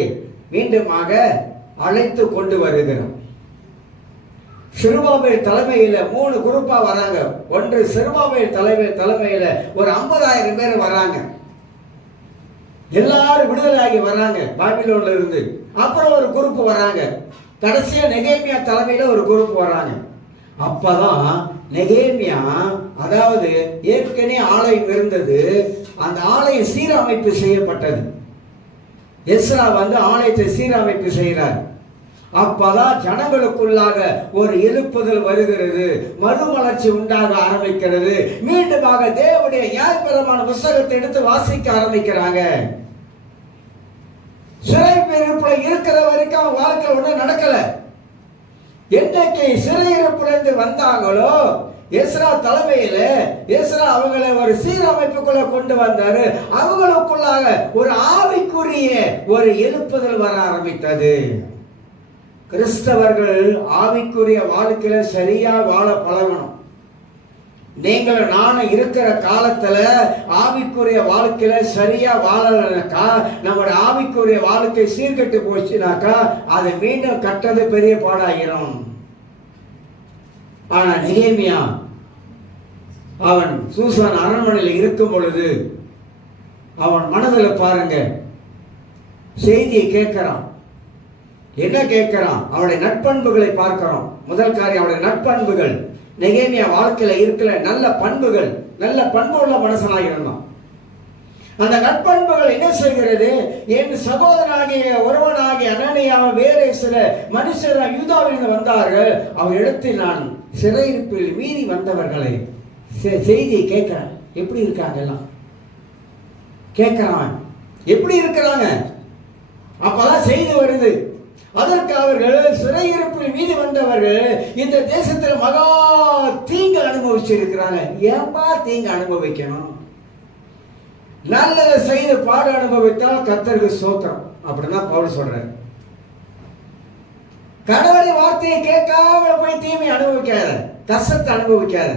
மீண்டுமாக அழைத்து கொண்டு வருகிறோம். செருபாபேல் தலைமையில 3 குரூப்பா வராங்க. ஒன்று செருபாபேல் தலைமையில ஒரு 50,000 பேர் வராங்க. எல்லாரும் விடுதலையாகி வராங்க பாபிலோன்ல இருந்து. அப்புறம் ஒரு குரூப் வராங்க. கடைசியா நெகேமியா தலைமையில ஒரு குரூப் வராங்க. அப்பதான் நெகேமியா, அதாவது ஏற்கனவே ஆலயம் இருந்தது, அந்த ஆலயம் சீரமைப்பு செய்யப்பட்டது. எஸ்ரா ஆலயத்தை சீரமைப்பு செய்கிறார். அப்பதான் ஜனங்களுக்குள்ளாக ஒரு எழுப்புதல் வருகிறது, மறுமலர்ச்சி உண்டாக ஆரம்பிக்கிறது. மீண்டுமாக தேவனுடைய நியாயப்பிரமாண புத்தகத்தை எடுத்து வாசிக்க ஆரம்பிக்கிறாங்க. சிறையிருப்புல இருக்கிற வரைக்கும் அவன் வாழ்க்கை ஒன்றும் நடக்கல. என்னைக்கு சிறையிருப்புல வந்தாங்களோ எஸ்ரா தலைமையில எஸ்ரா அவங்களை ஒரு சீரமைப்புக்குள்ள கொண்டு வந்தாரு. அவங்களுக்குள்ளாக ஒரு ஆவிக்குரிய ஒரு எழுப்புதல் வர ஆரம்பித்தது. கிறிஸ்தவர்கள் ஆவிக்குரிய வாழ்க்கையில சரியா வாழ பழகணும். நீங்கள் நானும் இருக்கிற காலத்துல ஆவிக்குரிய வாழ்க்கையில சரியா வாழலனாக்கா, நம்முடைய ஆவிக்குரிய வாழ்க்கை சீர்கெட்டு போச்சுனாக்கா அது மீண்டும் கட்டது பெரிய பாடாகிரும். ஆனா நெகேமியா அவன் சூசான் அரண்மனையில் இருக்கும் பொழுது அவன் மனதில் பாருங்க செய்தியை கேட்கிறான். என்ன கேட்கிறான்? அவனுடைய நட்பண்புகளை பார்க்கிறோம். முதல் காரியம் அவனுடைய நட்பண்புகள். நெகேமியா வாழ்க்கையில இருக்கிற நல்ல பண்புகள், நல்ல பண்பு உள்ள மனுஷனாக இருந்தான். அந்த நட்பண்புகள் என்ன செய்கிறது? என் சகோதரனாகிய ஒருவனாகிய அனனியா வேறு சில மனுஷர் யூதாவிலிருந்து வந்தார்கள். அவரிடத்தில் நான் சிறையிருப்பில் மீறி வந்தவர்களை செய்தியை கேட்கிறேன். எப்படி இருக்காங்க எல்லாம் கேட்கிறான். எப்படி இருக்கிறாங்க? அப்பதான் செய்தி வருது. அதற்கு அவர்கள் சிறையிருப்பில் மீது வந்தவர்கள் இந்த தேசத்தில் மகா தீங்கு அனுபவிச்சிருக்கிறாங்க. ஏன்பா தீங்கு அனுபவிக்கணும்? நல்லதை செய்து பாடு அனுபவித்தால் கர்த்தருக்கு ஸ்தோத்திரம். அப்படிதான் பவுல் சொல்றாரு. கடவுளின் வார்த்தையை கேட்காம போய் தீமை அனுபவிக்காத, கஷ்டத்தை அனுபவிக்காத.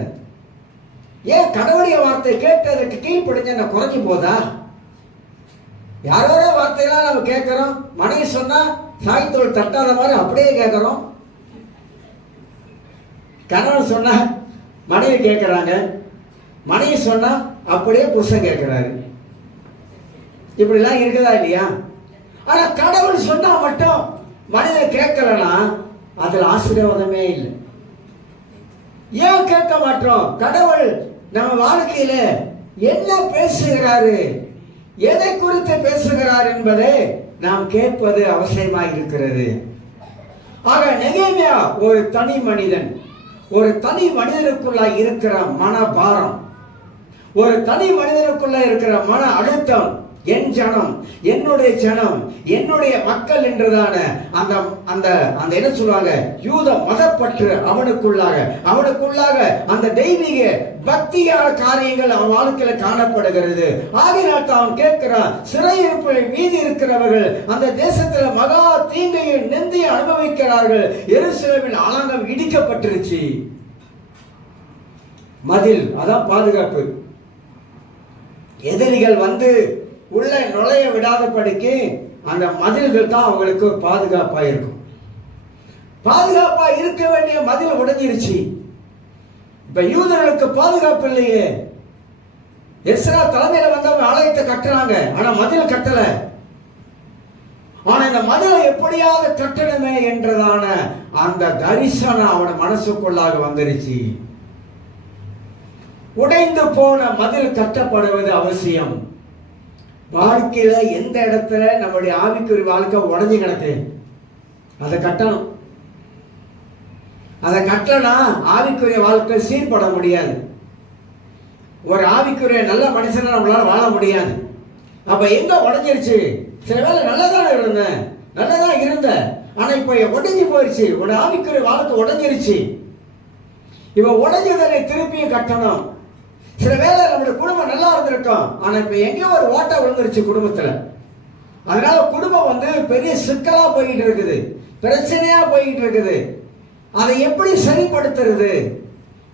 ஏன் கடவுளிய வார்த்தை கேட்டதுக்கு கீழ்ப்படிஞ்ச நான் குறைஞ்சி போதா? யாரோட வார்த்தையெல்லாம் நம்ம கேட்கிறோம். மனைவி சொன்னா சாய்த்தோல் தட்டாத மாதிரி அப்படியே கேட்கிறோம். கணவன் சொன்னா மனைவி கேட்கிறாங்க, மனைவி சொன்னா அப்படியே புருஷன் கேட்கிறாரு. இப்படிலாம் இருக்குதா இல்லையா? ஆனா கடவுள் சொன்னா மட்டும் மனிதன் கேட்கலன்னா அதுல ஆசீர்வாதமே இல்லை. ஏன் கேட்க மாட்டோம்? கடவுள் நம்ம வாழ்க்கையில என்ன பேசுகிறாரு, எதை குறித்து பேசுகிறார் என்பதை நாம் கேட்பது அவசியமாக இருக்கிறது. ஆக நெகேமியா ஒரு தனி மனிதன், ஒரு தனி மனிதனுக்குள்ள இருக்கிற மனபாரம், ஒரு தனி மனிதனுக்குள்ள இருக்கிற மன அழுத்தம், என் ஜனம், என்னுடைய ஜனம், என்னுடைய மக்கள் என்றதான அந்த அந்த அந்த என்ன சொல்லுவாங்க, யூத மதப்பற்று அவனுக்குள்ளாக அந்த தெய்வீக பக்தியான காரியங்கள் அவன் வாழ்க்கையில காணப்படுகிறது. ஆகினால் அவன் கேட்கிறான், சிறையிருப்பில் மீதி இருக்கிறவர்கள் அந்த தேசத்துல மகா தீங்கையும் நிந்தையை அனுபவிக்கிறார்கள். எருசலேமில் அலங்கம் இடிக்கப்பட்டிருச்சு. மதில், அதான் பாதுகாப்பு. எதிரிகள் வந்து உள்ள நுழைய விடாதபடிக்கு அந்த மதில்கள் தான் அவங்களுக்கு பாதுகாப்பா இருக்கும். பாதுகாப்பா இருக்க வேண்டிய மதில் உடைஞ்சிருச்சு. இப்ப யூதர்களுக்கு பாதுகாப்பு இல்லையே. எஸ்ரா தலைமையில வந்தவங்க ஆலயத்தை கட்டுறாங்க, ஆனா மதில் கட்டல. ஆனா இந்த மதிலை எப்படியாவது கட்டணுமே என்றதான அந்த தரிசனம் அவன் மனசுக்குள்ளாக வந்துருச்சு. உடைந்து போன மதில் கட்டப்படுவது அவசியம். வாழ்க்கையில எந்த இடத்துல நம்முடைய ஆவிக்குரிய வாழ்க்கை உடஞ்சி கிடக்கு, அதை கட்டணும். அதை கட்டனா ஆவிக்குரிய வாழ்க்கை சீர்பட முடியாது. ஒரு ஆவிக்குரிய நல்ல மனுஷனை நம்மளால வாழ முடியாது. அப்ப எங்க உடஞ்சிருச்சு? சில வேளை நல்லதான் இருந்த ஆனா இப்ப உடஞ்சி போயிருச்சு. ஒரு ஆவிக்குரிய வாழ்க்கை உடஞ்சிருச்சு. இப்ப உடஞ்சதனை திருப்பியும் கட்டணும். சில வேளை நம்முடைய குடும்பம் நல்லா இருந்திருக்கும், ஆனா இப்ப எங்கேயோ ஒரு ஓட்டை விழுந்துருச்சு குடும்பத்துல. அதனால குடும்பம் பெரிய சிக்கலா போயிட்டு இருக்குது, பிரச்சனையா போயிட்டு இருக்குது. அதை எப்படி சரிப்படுத்துறது?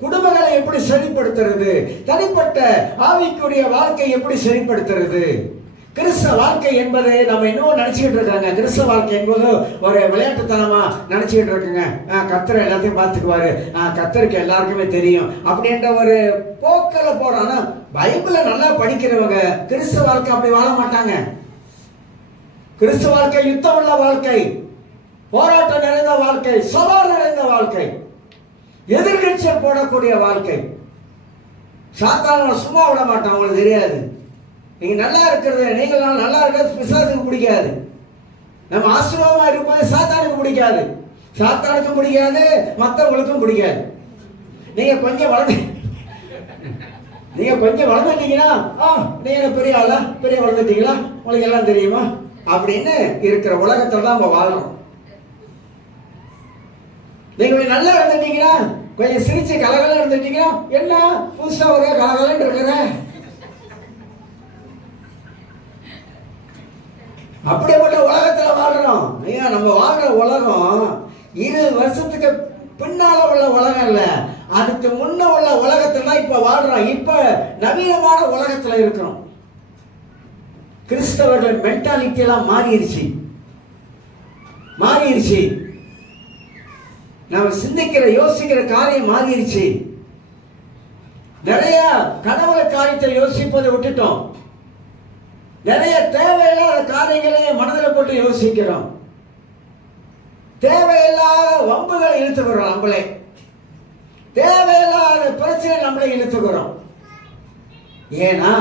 குடும்பங்களை எப்படி சரிப்படுத்துறது? தனிப்பட்ட ஆவிக்குரிய வாழ்க்கை எப்படி சரிப்படுத்துறது? கிறிஸ்தவ வாழ்க்கை என்பது நம்ம இன்னும் நினைச்சுக்கிட்டு இருக்காங்க. கிறிஸ்தவ வாழ்க்கை என்பது ஒரு விளையாட்டுத்தனமா நினைச்சுக்கிட்டு இருக்குங்க. கர்த்தர் எல்லாத்தையும் பார்த்துக்குவாரு, கர்த்தருக்கு எல்லாருக்குமே தெரியும் அப்படின்ற ஒரு போக்கல போறாங்க. பைபிள நல்லா படிக்கிறவங்க கிறிஸ்தவ வாழ்க்கை அப்படி வாழ மாட்டாங்க. கிறிஸ்தவ வாழ்க்கை யுத்தம் உள்ள வாழ்க்கை, போராட்டம் நிறைந்த வாழ்க்கை, சவால் நிறைந்த வாழ்க்கை, எதிர்நீச்சல் போடக்கூடிய வாழ்க்கை. சாத்தான சும்மா விட மாட்டான், உங்களுக்கு தெரியாது. நீங்க நல்லா இருக்கிறது, நீங்கள் நல்லா இருக்கிறது பிசாசுக்கு பிடிக்காது. நம்ம ஆசீர்வாதமா இருப்பது சாத்தானுக்கு பிடிக்காது, சாத்தானுக்கும் பிடிக்காது, மற்றவங்களுக்கும் பிடிக்காது. நீங்க கொஞ்சம் வளர்ந்துட்டீங்கன்னா நீங்க பெரிய ஆளா, பெரிய வளர்ந்துட்டீங்களா, உங்களுக்கு எல்லாம் தெரியுமா அப்படின்னு இருக்கிற உலகத்துல தான் நம்ம வாழ்றோம். நீங்க நல்லா இருந்துட்டீங்கன்னா, கொஞ்சம் சிரிச்சு கலகல இருந்துட்டீங்கன்னா, என்ன புதுசா ஒரு கலகலன்னு இருக்கிற அப்படிப்பட்ட உலகத்துல வாழ்றோம். நம்ம வாழ்ற உலகம் 20 வருஷத்துக்கு பின்னால உள்ள உலகம் இல்ல, அதுக்கு முன்ன உள்ள உலகத்துல இப்ப வாழ்றோம். இப்ப நவீனமான உலகத்துல இருக்கிறோம். கிறிஸ்தவர்கள் மென்டாலிட்டி எல்லாம் மாறிடுச்சு. நம்ம சிந்திக்கிற யோசிக்கிற காரியம் மாறிடுச்சு. நிறைய கடவுள காரியத்தை யோசிப்பதை விட்டுட்டோம். நிறைய தேவையில்லாத காரியங்களை மனதில் போட்டு யோசிக்கிறோம். தேவையில்லாத வம்புகளை இழுத்துக்கிறோம். நம்மளே தேவையில்லாத பிரச்சனை நம்மளை இழுத்துக்கிறோம். ஏன்னா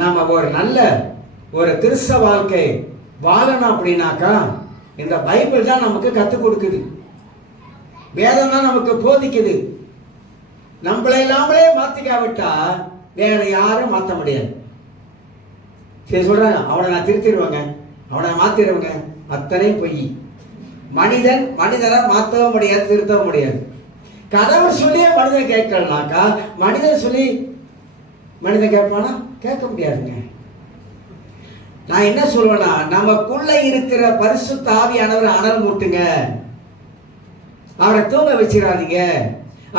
நாம ஒரு நல்ல ஒரு கிறிஸ்தவ வாழ்க்கை வாழணும் அப்படின்னாக்கா இந்த பைபிள் தான் நமக்கு கற்றுக் கொடுக்குது. வேதம் தான் நமக்கு போதிக்குது. நம்மளை நாமளே மாத்திக்காவிட்டா வேற யாரும் மாற்ற முடியாது. சரி சொல்றாங்க, அவனை நான் திருத்திடுவேங்க, அவனை மாத்திடுவேங்க, அத்தனை பொய். மனிதனை மாற்றவும் முடியாது, திருத்தவும் முடியாது. கடவுள் சொல்லியே மனிதன் கேட்கலனாக்கா மனிதன் சொல்லி மனிதன் கேட்பானா? கேட்க முடியாதுங்க. நான் என்ன சொல்வேன்னா, நமக்குள்ள இருக்கிற பரிசுத்த ஆவியானவரை அனல் மூட்டுங்க. அவரை தூங்க வச்சிடாதீங்க.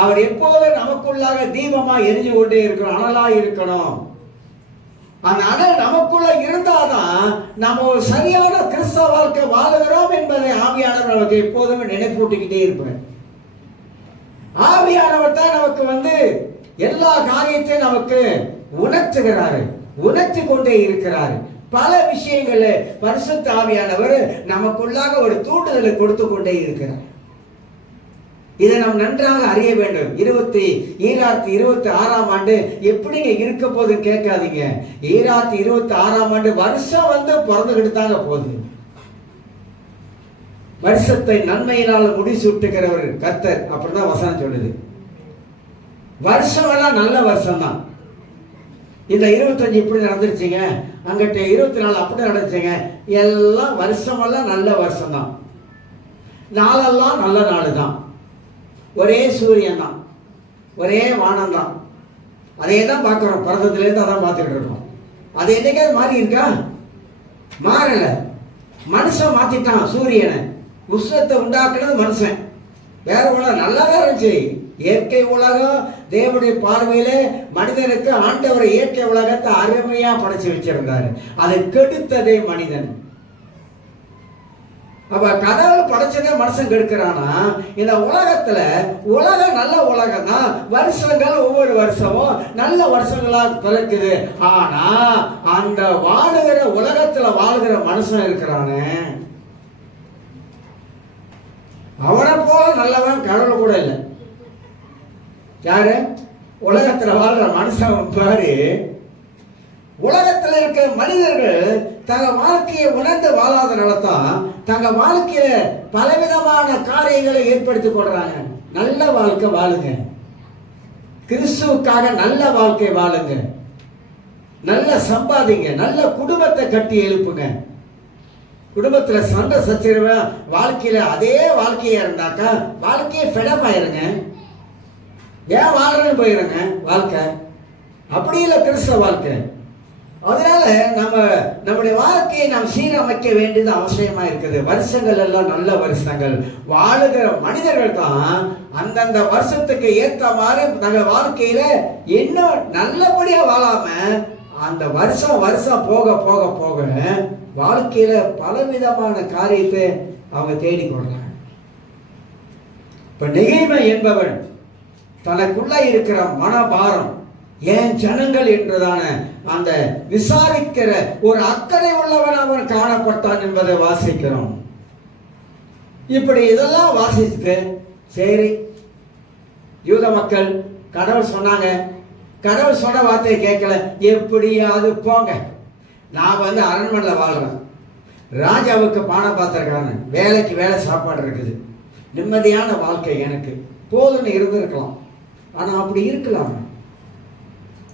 அவர் எப்போதும் நமக்குள்ளாக தீபமா எரிஞ்சு கொண்டே இருக்கணும், அனலா இருக்கணும். அந்த அனல் நமக்குள்ள இருந்தாதான் நம்ம ஒரு சரியான கிறிஸ்தவ வாழ்க்கை வாழுகிறோம் என்பதை ஆவியானவர் நமக்கு எப்போதுமே நினைப்பூட்டிக்கிட்டே இருப்பார். ஆவியானவர் தான் நமக்கு எல்லா காரியத்தையும் நமக்கு உணர்த்துகிறாரு, உணர்த்தி கொண்டே இருக்கிறாரு. பல விஷயங்கள்ல பரிசுத்த ஆவியானவர் நமக்குள்ளாக ஒரு தூண்டுதலை கொடுத்து கொண்டே இருக்கிறார். இதை நாம் நன்றாக அறிய வேண்டும். 2026 ஆண்டு எப்படிங்க இருக்க போது கேட்காதீங்க. 2026 ஆண்டு வருஷம் பிறந்துகிட்டு தாங்க போகுது. வருஷத்தை நன்மையினால் முடிசூட்டுகிறவர் கர்த்தர், அப்படிதான் வசனம் சொல்லுது. வருஷம் எல்லாம் நல்ல வருஷம் தான். இந்த 25 இப்படி நடந்துருச்சுங்க, அங்கிட்ட 24 அப்படி நடந்துச்சுங்க. எல்லாம் வருஷமெல்லாம் நல்ல வருஷம் தான். நாளெல்லாம் நல்ல நாள் தான். ஒரே சூரியன் தான், ஒரே வானம் தான். அதே தான் பார்க்குறோம், பிறந்ததுலேருந்து அதான் பார்த்துக்கிட்டு இருக்கோம். அது என்னைக்காவது மாறி இருக்கா? மாறல. மனுஷன் மாத்திட்டான் சூரியனை. உஷ்ணத்தை உண்டாக்குனது மனுஷன். வேற உலகம் நல்லா தான் இருந்துச்சு. இயற்கை உலகம் தேவனுடைய பார்வையில மனிதனுக்கு ஆண்டவர் இயற்கை உலகத்தை அருமையா படைச்சு வச்சிருந்தாரு. அதை கெடுத்ததே மனிதன். அப்ப கடவுள் படைச்சதே மனுஷன் கெடுக்கிறானா? இந்த உலகத்துல உலகம் நல்ல உலகம் தான். வருஷங்கள் ஒவ்வொரு வருஷமும் நல்ல வருஷங்களா பிறக்குது. ஆனா அந்த வாழுகிற உலகத்துல வாழ்கிற மனுஷன் இருக்கிறானே, அவனை போல நல்லவன் கடவுள் கூட இல்லை. யாரு? உலகத்துல வாழ்ற மனுஷன் பாரு. உலகத்துல இருக்க மனிதர்கள் தங்க வாழ்க்கையை உணர்ந்து வாழாதனால தான் தங்க வாழ்க்கையில பலவிதமான காரியங்களை ஏற்படுத்திக் கொள்றாங்க. நல்ல வாழ்க்கை வாழுங்க, கிறிஸ்துவுக்காக நல்ல வாழ்க்கை வாழுங்க, நல்ல சம்பாதிங்க, நல்ல குடும்பத்தை கட்டி எழுப்புங்க. குடும்பத்துல சண்டை சச்சரவ வாழ்க்கையில அதே வாழ்க்கையா இருந்தாக்கா வாழ்க்கையை ஃபெடப் ஆயிருங்க. ஏன் வாழ்றேன்னு போயிருங்க வாழ்க்கை. அப்படி இல்லை கிறிஸ்தவ வாழ்க்கை. அதனால நம்முடைய வாழ்க்கையை நாம் சீரமைக்க வேண்டியது அவசியமா இருக்குது. வருஷங்கள் எல்லாம் நல்ல வருஷங்கள். வாழுகிற மனிதர்கள் தான் அந்தந்த வருஷத்துக்கு ஏற்ற மாதிரி தங்கள் வாழ்க்கையில இன்னும் நல்லபடியா வாழாம அந்த வருஷம் போக போக போக வாழ்க்கையில பலவிதமான காரியத்தை அவங்க தேடிக்கொள்றாங்க. இப்ப நெகேமியா என்பவன் தனக்குள்ள இருக்கிற மனபாரம், ஏன் ஜனங்கள் என்றதான அந்த விசாரிக்கிற ஒரு அக்கறை உள்ளவன் அவன் காணப்பட்டான் என்பதை வாசிக்கிறோம். இப்படி இதெல்லாம் வாசித்து சரி யூத மக்கள் கடவுள் சொன்னாங்க, கடவுள் சொன்ன வார்த்தையை கேட்கல, எப்படியாவது போங்க, நான் அரண்மனையில் வாழ்றேன், ராஜாவுக்கு பானை பாத்திரக்கான வேலைக்கு வேலை சாப்பாடு இருக்குது, நிம்மதியான வாழ்க்கை எனக்கு போதுன்னு இருந்திருக்கலாம். ஆனா அப்படி இருக்கலாம்.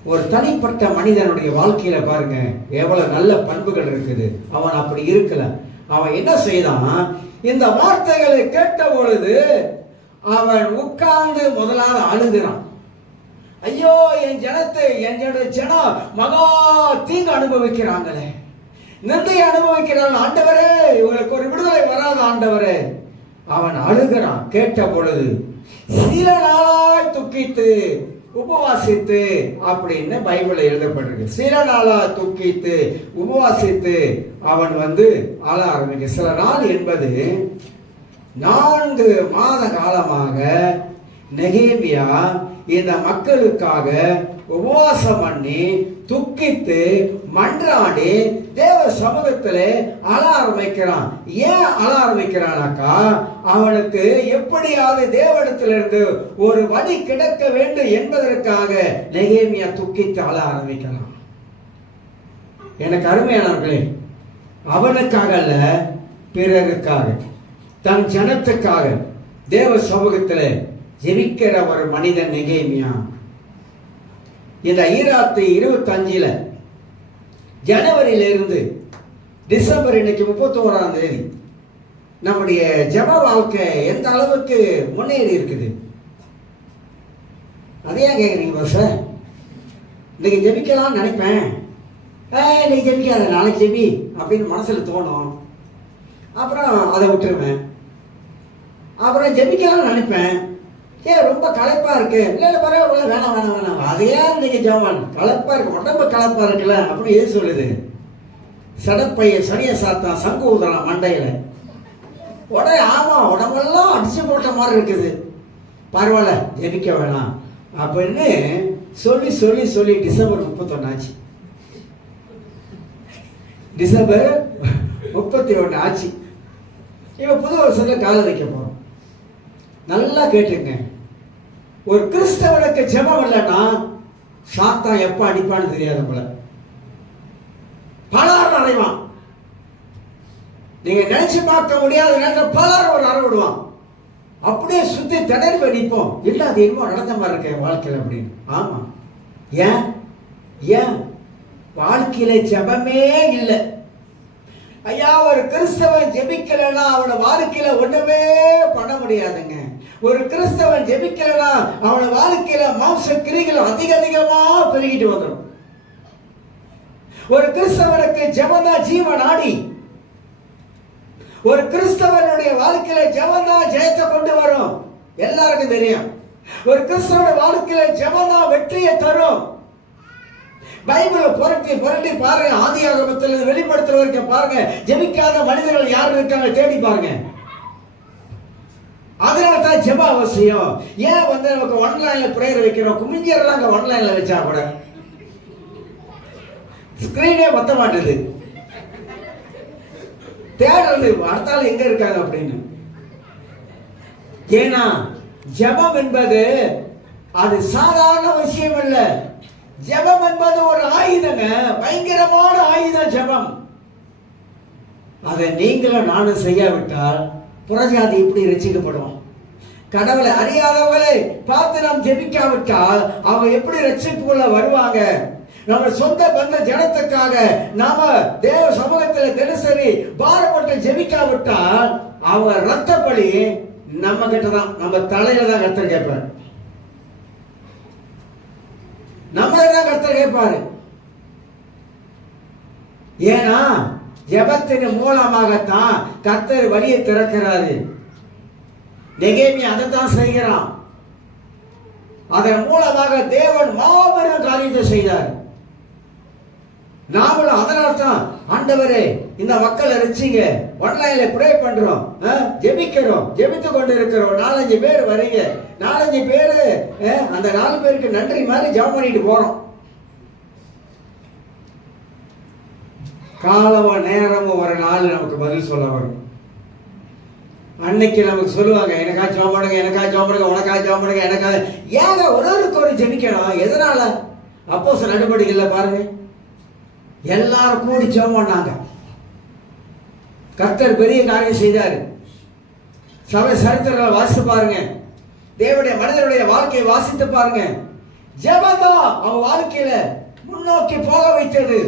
ஒரு தனிப்பட்ட மனிதனுடைய வாழ்க்கையில பாருங்க எவ்வளவு நல்ல பண்புகள் இருக்குது. அவன் அப்படி இருக்கல. அவன் என்ன செய்தான்? இந்த வார்த்தைகளை கேட்ட பொழுது அவன் உட்கார்ந்து முதலாவது அழுகிறான். ஐயோ, என் ஜனம் மகா தீங்கு அனுபவிக்கிறாங்களே, நிந்தை அனுபவிக்கிறான் ஆண்டவரே, இவங்களுக்கு ஒரு விடுதலை வராது ஆண்டவரே. அவன் அழுகிறான். கேட்ட பொழுது சில நாளாய் துக்கித்து உபவாசித்து அப்படின்னு பைபிள்ல எழுதப்பட்டிருக்கு. சில நாளா துக்கித்து உபவாசித்து அவன் அழ ஆரம்பிக்க. சில நாள் என்பது 4 மாத காலமாக நெகேமியா இந்த மக்களுக்காக உபவாசம் பண்ணி துக்கித்து மன்றாடி தேவ சமூகத்திலே அழ ஆரம்பிக்கிறான். ஏன் அழ ஆரம்பிக்கிறானாக்கா, அவனுக்கு எப்படியாவது தேவனிடத்திலிருந்து ஒரு வழி கிடைக்க வேண்டும் என்பதற்காக நெகேமியா துக்கித்து அழ ஆரம்பிக்கிறான். எனக்கு அருமையானவர்களே, அவனுக்காக அல்ல, பிறருக்காக, தன் ஜனத்துக்காக தேவ சமூகத்தில் ஜெபிக்கிற ஒரு மனிதன் நெகேமியா. இந்த 2025 ஜனவரியிலிருந்து டிசம்பர் இன்னைக்கு 31ஆம் தேதி நம்முடைய ஜெப வாழ்க்கை எந்த அளவுக்கு முன்னேறி இருக்குது? அதையே கேட்குறீங்க சார். இன்னைக்கு ஜெபிக்கலாம்னு நினைப்பேன், நீ ஜெபிக்காத நாளைக்கு ஜெபி அப்படின்னு மனசில் தோணும். அப்புறம் அதை விட்டுருவேன். அப்புறம் ஜெபிக்கலாம்னு நினைப்பேன், ரொம்ப களைப்பா இருக்கு, இல்லை பரவாயில்ல, வேணாம் வேணாம் வேணாம், அதையே இன்னைக்கு ஜெபம், களைப்பா இருக்கு, உடம்பு களைப்பா இருக்குல்ல அப்படி எது சொல்லுது? சடப்பைய சனிய சாத்தான் சங்கு ஊதலாம் மண்டையில. உடனே ஆமா, உடம்பெல்லாம் அடிச்சு போட்ட மாதிரி இருக்குது, பரவாயில்ல ஜெபிக்க வேணாம் அப்படின்னு சொல்லி சொல்லி சொல்லி டிசம்பர் 31 ஆச்சு. டிசம்பர் 31 ஆச்சு. இப்போ புது வருஷத்துல கால வைக்க போறோம். நல்லா கேட்டுங்க, ஒரு கிறிஸ்தவனுக்கு ஜெபம் இல்லைன்னா சாத்தான் எப்ப அடிப்பான்னு தெரியாது. போல பலர் அறைவான், நீங்க நினைச்சு பார்க்க முடியாத நேரத்தில் பலர் ஒரு அறை விடுவான். அப்படியே சுத்தி திணறி நிற்போம், இல்லை அது என்னமோ நடந்த மாதிரி இருக்க வாழ்க்கையில் அப்படின்னு. ஆமா, ஏன் ஏன் வாழ்க்கையில ஜெபமே இல்லை. ஐயா, ஒரு கிறிஸ்தவன் ஜெபிக்கலன்னா அவன வாழ்க்கையில ஒண்ணுமே பண்ண முடியாதுங்க. ஒரு கிறிஸ்தவன் ஜெபிக்கலன்னா அவன வாழ்க்கையில மாம்ச கிரிகள் அதிகமா பெருகிட்டு வந்துடும். ஒரு கிறிஸ்தவனுக்கு ஜெபந்தான் ஜீவ நாடி. ஒரு கிறிஸ்தவனுடைய வாழ்க்கையில ஜெபந்தான் ஜெயத்தை கொண்டு வரும், எல்லாருக்கும் தெரியும். ஒரு கிறிஸ்தவனுடைய வாழ்க்கையில ஜெபந்தான் வெற்றியை தரும். பைபிளை புரட்டி புரட்டி பாருங்க, ஆதியாகமத்தில் வெளிப்படுத்துற வரைக்கும் பாருங்க, ஜெபிக்காத மனிதர்கள் யார் இருக்காங்க தேடி பாருங்க. அதனால தான் ஜெப அவசியம். ஏன் நமக்கு ஆன்லைன்ல பிரேயர் வைக்கிறோம், குமிஞ்சர்லாம் ஆன்லைன்ல வச்சா கூட ஸ்கிரீனே பத்த மாட்டுது, தேடுறது அடுத்தால எங்க இருக்காங்க அப்படின்னு. ஏன்னா ஜெபம் என்பது அது சாதாரண விஷயம் இல்ல. ஜெபம் என்பது ஒரு ஆயுதங்க, பயங்கரமான ஆயுதம் ஜெபம். அதை நீங்களும் நானும் செய்யாவிட்டால் புறஜாதி இப்படி ரட்சிக்கப்படும். கடவுளை அறியாதவர்களை பார்த்து நாம் ஜெபிக்காவிட்டால் அவங்க எப்படி ரட்சிப்புக்குள்ள வருவாங்க? நம்ம சொந்த பந்த ஜனத்துக்காக நாம தேவ சமூகத்தில் தினசரி பாரப்பட்டு ஜெபிக்காவிட்டால் அவங்க ரத்த பலி நம்ம கிட்ட தான், நம்ம தலையில தான் கர்த்தர் கேட்பார், நம்ம தான் கர்த்தர் கேட்பாரு. ஏன்னா ஜெபத்தின் மூலமாகத்தான் கர்த்தர் வழியை திறக்கிறாரு. நெகேமியா அதைத்தான் செய்கிறான். அதன் மூலமாக தேவன் மாபெரும் காரியத்தை செய்தார். நாமளும் அதனால்தான் ஆண்டவரே இந்த மக்களை ரட்சிங்க, ஆன்லைன்ல ப்ரே பண்றோம், ஜெபிக்கிறோம், ஜெபித்து கொண்டு இருக்கிறோம். 4-5 பேர் வரீங்க, 4-5 பேரு அந்த 4 பேருக்கு நன்றி மாதிரி ஜெபம் பண்ணிட்டு போறோம். காலமும் நேரமும் ஒரு நாள் நமக்கு பதில் சொல்ல வரும். அன்னைக்கு நமக்கு சொல்லுவாங்க, எனக்கா ஜெபம் பண்ணுங்க, எனக்கா ஜெபம் பண்ணுங்க, உனக்கா ஜெபம் பண்ணுங்க, எனக்கா. ஏங்க ஒருவருக்கு ஒரு ஜெபிக்கணும்? எதனால? அப்போஸ்தலர் நடவடிக்கைகள்ல பாருங்க, எல்லாரும் கூடி ஜெபம் பண்ணாங்க. கர்த்தர் பெரிய காரியம் செய்தாரு. சபை சரித்திரங்களை வாசித்து பாருங்க, தேவனுடைய மனிதனுடைய வாழ்க்கையை வாசித்து பாருங்க. ஜெபம்தான் அவங்க வாழ்க்கையில முன்னோக்கி போக வைத்தது.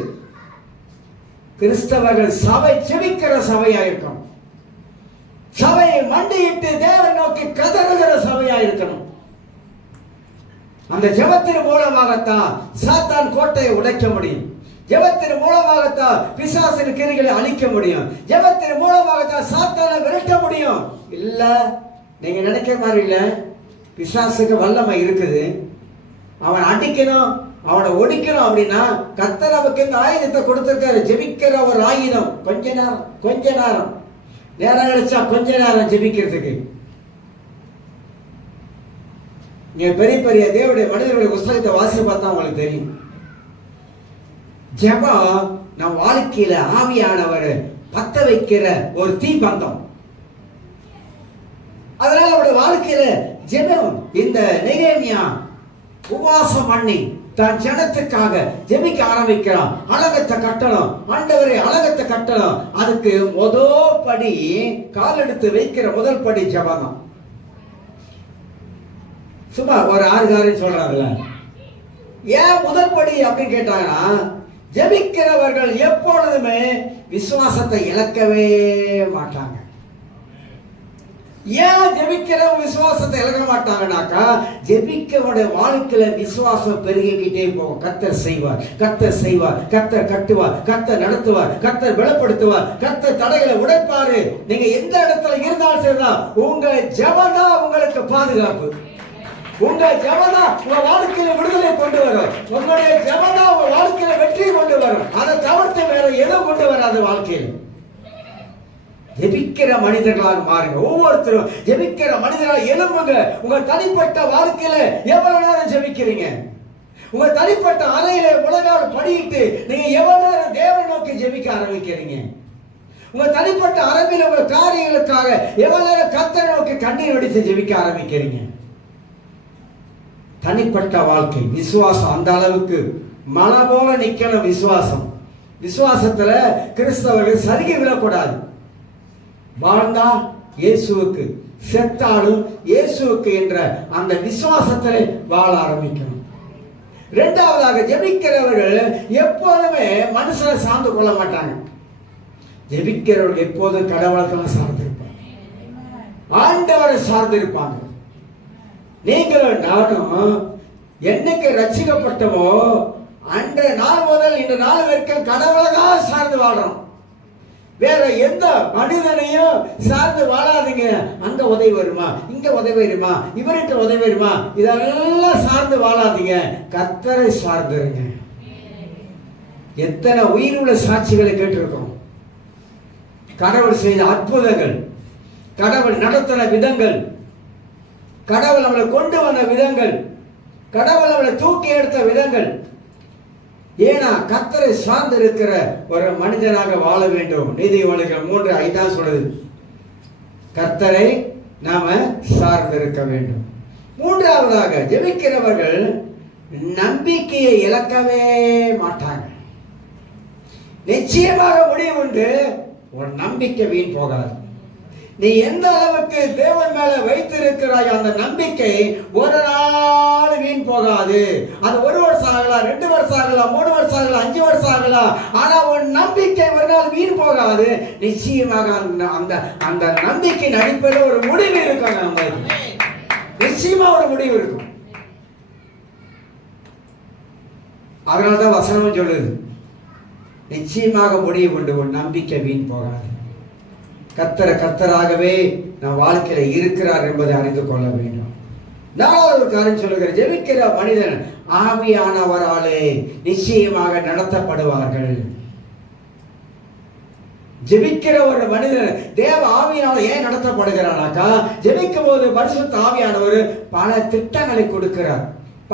கிறிஸ்தவர்கள் சபை ஜெபிக்கிற சபையா இருக்கும், சபையை மண்டியிட்டு தேவன் நோக்கி கதறுகிற சபையா இருக்கணும். அந்த ஜெபத்தின் மூலமாகத்தான் சாத்தான் கோட்டையை உடைக்க முடியும். ஜெபத்தின் மூலமாகத்தான் பிசாசின் கிரிகளை அழிக்க முடியும். ஜெபத்தின் மூலமாகத்தான் சாத்தானை விரட்ட முடியும். இல்ல, நீங்க நினைக்கிற மாதிரி இல்ல. பிசாசுக்கு வல்லமை இருக்குது, அவன் அடிக்கணும், அவனை ஒடிக்கணும். அப்படின்னா கர்த்தர் நமக்கு இந்த ஆயுதத்தை கொடுத்திருக்காரு. ஜெபிக்கிற ஒரு ஆயுதம். கொஞ்ச நேரம் நேரம் கிடைச்சா கொஞ்ச நேரம் ஜெபிக்கிறதுக்கு. நீங்க பெரிய பெரிய தேவனுடைய மனிதர்களுடைய புஸ்தகத்தை வாசித்து பார்த்தா உங்களுக்கு தெரியும். ஜெபம் நம் வாழ்க்கையில ஆவியானவர் பத்த வைக்கிற ஒரு தீபந்தம். அதனால அவருடைய வாழ்க்கையில ஜெபம், இந்த நெகேமியா உபவாசம் பண்ணி தன் ஜனத்துக்காக ஜெபிக்க ஆரம்பிக்கிறான். அலங்கத்தை கட்டணும், ஆண்டவரே அலங்கத்தை கட்டணும். அதுக்கு முதல் படி, கால் எடுத்து வைக்கிற முதல் படி ஜெபம் தான். சும்மா ஒரு 6 காரியம் சொல்றாங்கல்ல. ஏன் முதல் படி அப்படின்னு கேட்டாங்கன்னா, ஜெபிக்கிறவர்கள் எப்பொழுதுமே விசுவாசத்தை இழக்கவே மாட்டாங்க. ஏன் ஜெபிக்கிறவங்க விசுவாசத்தை இழக்க மாட்டாங்கன்னாக்கா, ஜெபிக்கவுடைய வாழ்க்கையில விசுவாசம் பெருகிக்கிட்டே போகும். கர்த்தர் செய்வார், கர்த்தர் செய்வார், கர்த்தர் கட்டுவார், கர்த்தர் நடத்துவார், கர்த்தர் பலப்படுத்துவார், கர்த்தர் தடைகளை உடைப்பாரு. நீங்க எந்த இடத்துல இருந்தாலும் சரிதான், உங்க ஜெபம் தான் உங்களுக்கு பாதுகாப்பு. உங்க ஜெபம் தான் உங்க வாழ்க்கையில விடுதலை கொண்டு வரும். உங்களுடைய ஜெபம் தான் உங்க வாழ்க்கையில வெற்றி கொண்டு வரும். அதை தவிர்த்து வேற எதுவும் கொண்டு வராது வாழ்க்கையில். ஜெபிக்கிற மனிதர்களாக மாறுங்க. ஒவ்வொருத்தரும் ஜெபிக்கிற மனிதர்களாக எழும்புங்க. உங்க தனிப்பட்ட வாழ்க்கையில எவ்வளவு நேரம் ஜெபிக்கிறீங்க? உங்க தனிப்பட்ட அறையில உலகால் படியிட்டு நீங்க எவ்வளவு நேரம் தேவனை நோக்கி ஜெபிக்க ஆரம்பிக்கிறீங்க? உங்க தனிப்பட்ட அரபில் உங்க காரியங்களுக்காக எவ்வளவு நேரம் கர்த்தரை நோக்கி கண்ணீர் வடித்து ஜெபிக்க ஆரம்பிக்கிறீங்க? தனிப்பட்ட வாழ்க்கை விசுவாசம் அந்த அளவுக்கு மலை போல நிக்கணும். விசுவாசத்துல கிறிஸ்தவர்கள் சருகி விடக்கூடாது. வாழ்ந்தா இயேசுவுக்கு, செத்தாலும் இயேசுவுக்கு என்ற அந்த விசுவாசத்திலே வாழ ஆரம்பிக்கணும். இரண்டாவதாக, ஜெபிக்கிறவர்கள் எப்போதுமே மனுஷனை சார்ந்து கொள்ள மாட்டாங்க. ஜெபிக்கிறவர்கள் எப்போதும் கடவுளை சார்ந்திருப்பாங்க, ஆண்டவரை சார்ந்திருப்பாங்க. நீங்களும் நானும் என்னைக்கு ரட்சிக்கப்பட்டமோ அன்றைய நாள் முதல் இந்த நாள் வரைக்கும் கடவுளாக சார்ந்து வாழ்றோம். வேற எந்த மனிதனையும் சார்ந்து வாழாதீங்க. அங்க உதவி வருமா, இங்க உதவி வருமா, இவர்கிட்ட உதவி வருமா, இதெல்லாம் சார்ந்து வாழாதீங்க. கர்த்தரை சார்ந்துருங்க. எத்தனை உயிர் உள்ள சாட்சிகளை கேட்டிருக்கோம். கடவுள் செய்த அற்புதங்கள், கடவுள் நடத்தின விதங்கள், கடவுள் அவளை கொண்டு வந்த விதங்கள், கடவுள் அவளை தூக்கி எடுத்த விதங்கள். ஏன்னா கர்த்தரை சார்ந்து இருக்கிற ஒரு மனிதனாக வாழ வேண்டும். நீதிமொழிகள் 3:5 சொல்லுது, கர்த்தரை நாம சார்ந்து இருக்க வேண்டும். மூன்றாவதாக, ஜெபிக்கிறவர்கள் நம்பிக்கையை இழக்கவே மாட்டாங்க. நிச்சயமாக முடிவு உண்டு, ஒரு நம்பிக்கை வீண் போகாது. நீ எந்த அளவுக்கு தேவன் மேல வைத்திருக்கிறாய், அந்த நம்பிக்கை ஒரு நாள் வீண் போகாது. அது 1 வருஷம் ஆகலாம், 2 வருஷம் ஆகலாம், 3 வருஷம் ஆகலாம், 5 வருஷம் ஆகலாம். ஆனா உன் நம்பிக்கை ஒரு நாள் வீண் போகாது. நிச்சயமாக அந்த அந்த நம்பிக்கையின் அடிப்படையில் ஒரு முடிவு இருக்கும். நம்ம நிச்சயமா ஒரு முடிவு இருக்கும். அதனால்தான் வசனம் சொல்லுது, நிச்சயமாக முடிவு கொண்டு உன் நம்பிக்கை வீண் போகாது. கர்த்தராகவே நம் வாழ்க்கையில இருக்கிறார் என்பதை அறிந்து கொள்ள வேண்டும். நாலாவது ஒரு காரியம் சொல்லுகிற, ஜெபிக்கிற மனிதன் ஆவியானவராலே நிச்சயமாக நடத்தப்படுவார்கள். ஜெபிக்கிற ஒரு மனிதன் தேவ ஆவியானவர் ஏன் நடத்தப்படுகிறானாக்கா, ஜெபிக்கும் போது பரிசுத்த ஆவியானவர் பல திட்டங்களை கொடுக்கிறார்,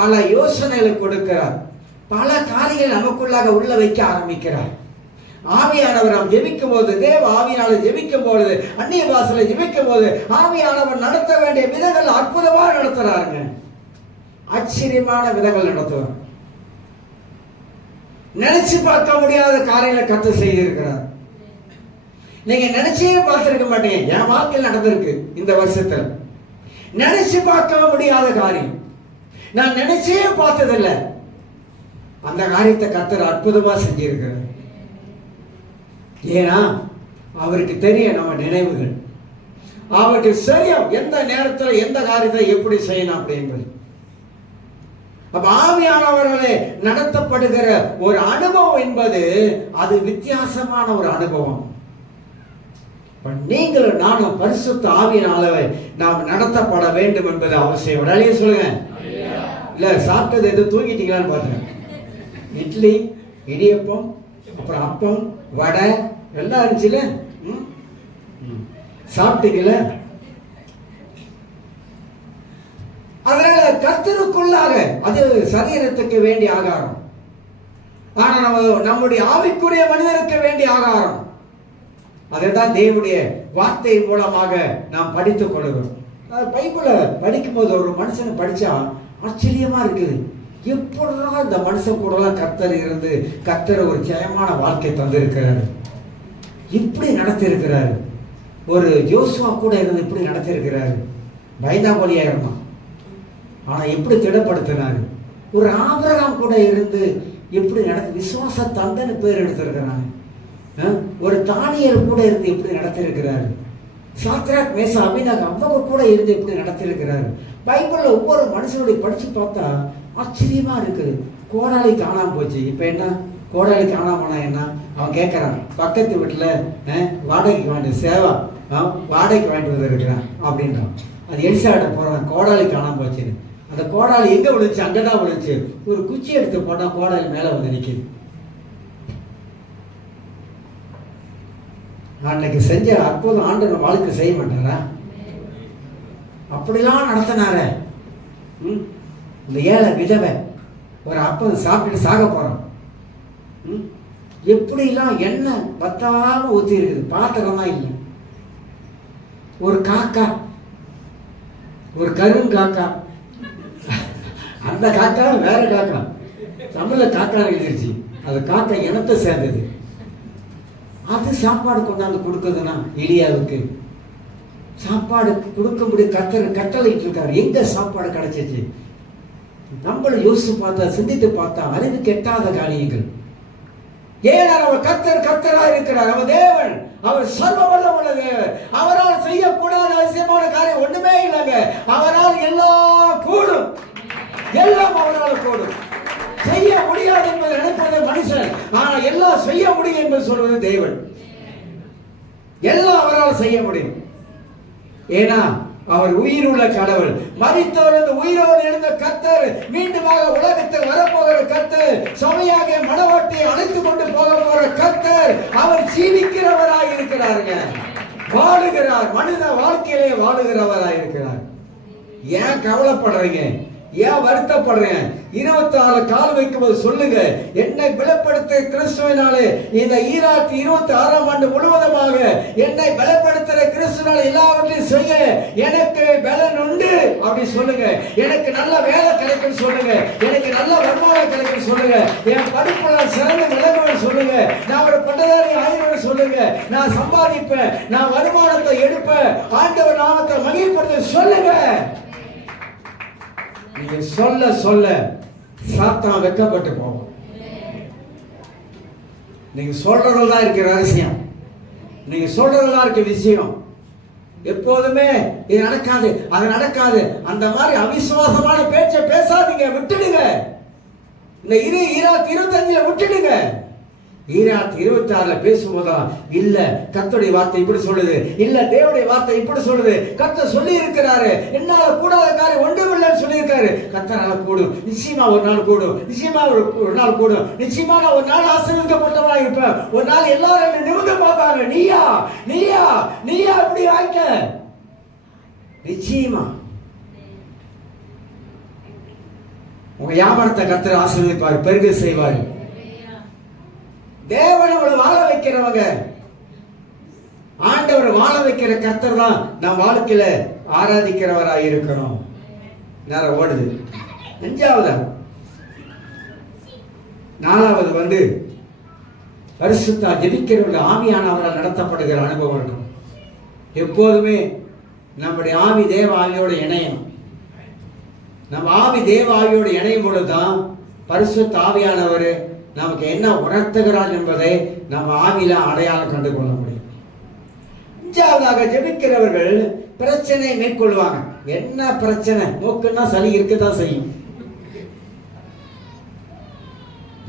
பல யோசனைகளை கொடுக்கிறார், பல காரியங்கள் நமக்குள்ளாக உள்ள வைக்க ஆரம்பிக்கிறார். ஆவியானவர் நாம் ஜெபிக்கும் போது, தேவ ஆவியானவர் ஜெபிக்கும் பொழுது, அந்நிய பாஷையில ஜெபிக்கும் போது ஆவியானவர் நடத்த வேண்டிய விதங்கள் அற்புதமாக நடத்துறாருங்க. ஆச்சரியமான விதங்கள் நடத்துவார். நினைச்சு பார்க்க முடியாத காரியங்களை கர்த்தர் செய்திருக்கிறார். நீங்க நினைச்சே பார்த்திருக்க மாட்டீங்க. என் வாழ்க்கையில் நடந்திருக்கு இந்த வருஷத்துல. நினைச்சு பார்க்க முடியாத காரியம், நான் நினைச்சே பார்த்ததில்லை. அந்த காரியத்தை கர்த்தர் அற்புதமா செஞ்சிருக்கிறார். ஏன்னா அவருக்கு தெரியும் நம்ம நினைவுகள், அவருக்கு தெரியும் எந்த நேரத்தில் எந்த காரியத்தை எப்படி செய்யணும் அப்படின்றது. அப்ப ஆவியானவர்களே நடத்தப்படுகிற ஒரு அனுபவம் என்பது அது வித்தியாசமான ஒரு அனுபவம். நீங்களும் நானும் பரிசுத்த ஆவியினாலே நாம் நடத்தப்பட வேண்டும் என்பது அவசியம். உடனே சொல்லுங்க. இல்ல சாப்பிட்டது எது தூங்கிட்டீங்களான்னு பார்த்தேன். இட்லி, இடியப்பம், அப்புறம் அப்பம், வடை எல்லாம் இருந்துச்சுல. சாப்பிட்டீங்கள? அதனால கர்த்தருக்குள்ளாக அது சரீரத்துக்கு வேண்டிய ஆகாரம். ஆனா நம்முடைய ஆவிக்குரிய மனிதனுக்கு வேண்டிய ஆகாரம். அதைதான் தேவனுடைய வார்த்தை மூலமாக நாம் படித்துக் கொள்கிறோம். பைபிளை படிக்கும்போது ஒரு மனுஷனை படிச்சா ஆச்சரியமா இருக்குது. எப்படிதான் இந்த மனுஷன் கூடலாம் கர்த்தர் இருந்து கர்த்தர் ஒரு ஜெயமான வாழ்க்கை தந்திருக்கிறாரு, இப்படி நடத்திருக்கிறாரு. ஒரு யோசுவா கூட இருந்து இப்படி நடத்திருக்கிறாரு. பயந்தாங்கோலியா இருந்தான், ஆனா எப்படி திடப்படுத்தினாரு. ஒரு ஆபிரகாம் கூட இருந்து எப்படி நடத்தி விசுவாச தந்தன்னு பேர் எடுத்திருக்கிறாங்க. ஒரு தானியல் கூட இருந்து எப்படி நடத்திருக்கிறாரு. சாத்ராக் மேசா அபினாக் அவங்க கூட இருந்து எப்படி நடத்திருக்கிறாரு. பைபிள்ல ஒவ்வொரு மனுஷனுடைய படிச்சு பார்த்தா ஆச்சரியமா இருக்குது. கோடாலி காணாம போச்சு, இப்ப என்ன கோடாலி காணாமனா என்ன? அவன் கேட்கறான், பக்கத்து வீட்டுல வாடகைக்கு வாங்கிட்டு சேவா வாடகைக்கு வாங்கிட்டு வந்திருக்கிறான் அப்படின்றான். அது எலிசாட்ட போறான், கோடாலி காணாம போச்சுன்னு. அந்த கோடாலி எங்க விழுச்சு? அங்கதான் விழுச்சு. ஒரு குச்சி எடுத்து போட்டா கோடாலி மேல வந்து நிக்குது. அன்னைக்கு செஞ்ச அற்புதம் ஆண்டவர் வாழ்க்கை செய்ய மாட்டாரா? அப்படிலாம் நடத்தினார. இந்த ஏழை விதவை ஒரு அப்பம் சாப்பிட்டு சாக போறோம். எப்படிலாம் எண்ணெய் பத்தாம ஊத்தி இருக்குது, பாத்திரம் தான் இல்லை. ஒரு காக்கா, ஒரு கருங்காக்கா, அந்த காக்கா வேற காக்கா, தமிழ்ல காக்கா எழுதிருச்சு. அது காக்கா இனத்தை சேர்ந்தது. அது சாப்பாடு கொண்டாந்து கொடுக்குதுன்னா எலியாவுக்கு சாப்பாடு கொடுக்கும்படி கர்த்தர் கட்டளையிட்டு இருக்காரு. எங்க சாப்பாடு கிடைச்சிச்சு? நம்மள யோசிச்சு பார்த்தா, சிந்தித்து பார்த்தா அறிவு கெட்டாத காரியங்கள். ஏன் அவர் கர்த்தரா இருக்கிறார். அவர் தேவன், அவர் சர்வ வல்லமுள்ள தேவன். அவரால் செய்யக்கூடாத அதிசயமான காரியம் ஒண்ணுமே இல்லைங்க. அவரால் எல்லாம் கூடும், எல்லாம் அவரால் கூடும். செய்ய முடியாது என்பதை நினைப்பது மனுஷன், ஆனா எல்லாம் செய்ய முடியும் என்பது சொல்வது தேவன். எல்லாம் அவரால் செய்ய முடியும். ஏன்னா அவர் உயிர் உள்ள கடவுள். மரித்தவர் உயிரோடு எழுந்த கர்த்தர், மீண்டுமாக உலகத்தில் வரப்போகிற கர்த்தர், சபையாக மனவாட்டியை அழைத்து கொண்டு போக போகிற கர்த்தர், அவர் ஜீவிக்கிறவராய் இருக்கிறாருங்க. வாழுகிறார், மனித வாழ்க்கையிலே வாழுகிறவராய் இருக்கிறார். ஏன் கவலைப்படுறீங்க? ஏன் வருத்தப்படுறேன்? 26 கால் வைக்கும்போது சொல்லுங்க, என்னை பலப்படுத்த கிறிஸ்துவினாலே இந்த 2026ஆம் ஆண்டு முழுவதுமாக என்னை பலப்படுத்துற கிறிஸ்துவினாலே எல்லாவற்றையும் செய்ய எனக்கு பலன் உண்டு அப்படி சொல்லுங்க. எனக்கு நல்ல வேலை கிடைக்கும் சொல்லுங்க, எனக்கு நல்ல வருமானம் கிடைக்கும் சொல்லுங்க, என் படிப்புல சிறந்த விளங்குவேன் சொல்லுங்க, நான் ஒரு பட்டதாரி ஆயிரம் சொல்லுங்க, நான் சம்பாதிப்பேன், நான் வருமானத்தை எடுப்பேன், ஆண்டவர் நாமத்தை மகிழ்ப்படுத்த சொல்லுங்க. நீங்க சொல்ல சொல்ல சாத்தான் வெட்கப்பட்டு போகும். நீங்க சொல்றதுதான் இருக்கு ரகசியம், நீங்க சொல்றதுதான் இருக்கு விஷயம். எப்போதுமே இது நடக்காது, அது நடக்காது, அந்த மாதிரி அவிசுவாசமான பேச்சை பேசாதீங்க, விட்டுடுங்க. இந்த 2025 விட்டுடுங்க. 2026 பேசும்போதுதான் இல்ல கர்த்தருடைய வார்த்தை இப்படி சொல்லுது, இல்ல தேவனுடைய வார்த்தை இப்படி சொல்லுது, கர்த்தர் சொல்லி இருக்கிறாரு, என்னால கூடாத காரியம் ஒன்றுமில்லைன்னு சொல்லி இருக்காரு. கர்த்தரால கூடும், நிச்சயமா ஒரு நாள் கூடும், நிச்சயமா ஒரு நாள் கூடும், நிச்சயமா நான் ஒரு நாள் ஆசீர்வதிக்கப்பட்டவனா இருப்பேன், ஒரு நாள் எல்லாரும் நிமிர்ந்து பார்ப்பாங்க, நீயா நீயா நீயா இப்படி ஆயிட்ட. நிச்சயமா உங்க வியாபாரத்தை கர்த்தர் ஆசீர்வதிப்பாரு, பெருக செய்வாரு. தேவன் அவளை வாழ வைக்கிறவங்க, ஆண்டவர் வாழ வைக்கிற கர்த்தர் தான் நம் வாழ்க்கையில ஆராதிக்கிறவராக இருக்கணும். நேரம் ஓடுது. 5வது 4வது பரிசுத்த ஜெபிக்கிறவர்கள் ஆவியானவரால் நடத்தப்படுகிற அனுபவம் இருக்கும். எப்போதுமே நம்முடைய ஆவி தேவ ஆவியோடு இணையணும். நம்ம ஆவி தேவ ஆவியோடு இணையும் பொழுதுதான் பரிசுத்த ஆவியானவர் நமக்கு என்ன உணர்த்துகிறார் என்பதை நம்ம ஆவியில அடையாளம் கண்டு கொள்ள முடியும். 5வது ஜெபிக்கிறவர்கள் பிரச்சனையை மேற்கொள்வாங்க. என்ன பிரச்சனை? மூக்குன்னா சளி இருக்கதான் செய்யும்.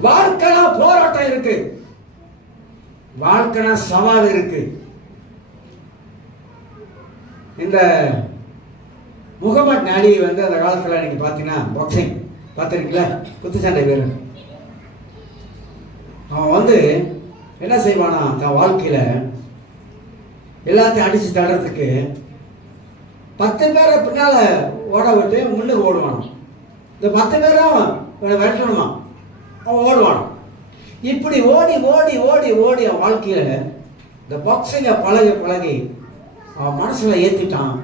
வாழ்க்கைனா போராட்டம் இருக்கு, வாழ்க்கைனா சவால் இருக்கு. இந்த முகமது அலி அந்த காலத்துல நீங்க பாத்தீங்கன்னா பாக்ஸிங் பார்த்திருக்கீங்களா, குத்துச்சண்டை வீரன். அவன் என்ன செய்வானா, தன் வாழ்க்கையில எல்லாத்தையும் அடிச்சு தடுறதுக்கு 10 பேரை பின்னால ஓட விட்டு முன்னுக்கு ஓடுவானோ. இந்த 10 பேரும் விரட்டணுமா, அவன் ஓடுவானோ. இப்படி ஓடி ஓடி ஓடி ஓடி அவன் வாழ்க்கையில இந்த பாக்ஸிங்க பழகி அவன் மனசுல ஏத்திட்டான்,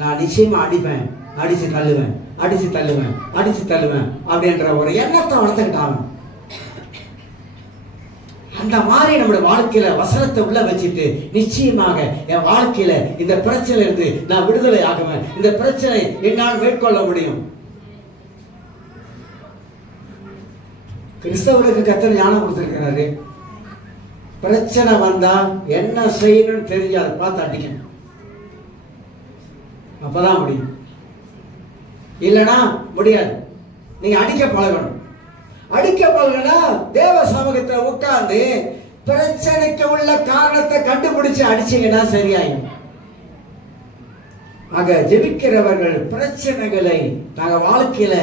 நான் நிச்சயமா அடிப்பேன், அடிச்சு தள்ளுவேன், அடிச்சு தள்ளுவேன், அடிச்சு தள்ளுவேன் அப்படின்ற ஒரு எண்ணத்தை வளர்த்துக்கிட்டான். அந்த மாதிரி நம்முடைய வாழ்க்கையில வசனத்தை உள்ள வச்சுட்டு நிச்சயமாக என் வாழ்க்கையில இந்த பிரச்சனை இருந்து நான் விடுதலை ஆகுவேன், இந்த பிரச்சனை என்னால் மேற்கொள்ள முடியும். கிறிஸ்தவர்களுக்கு கர்த்தர் ஞானம் கொடுத்திருக்கிறாரு. பிரச்சனை வந்தா என்ன செய்யணும்னு தெரிஞ்சு அதை பார்த்து அடிக்கணும், அப்பதான் முடியும். இல்லைன்னா முடியாது. நீங்க அடிக்க பழகணும். அடிக்க பழகினா தேவ சமூகத்தை உட்கார்ந்து பிரச்சனைக்கு உள்ள காரணத்தை கண்டுபிடிச்சு அடிச்சீங்கன்னா சரியாயும். ஆக ஜெபிக்கிறவர்கள் பிரச்சனைகளை நாங்க வாழ்க்கையில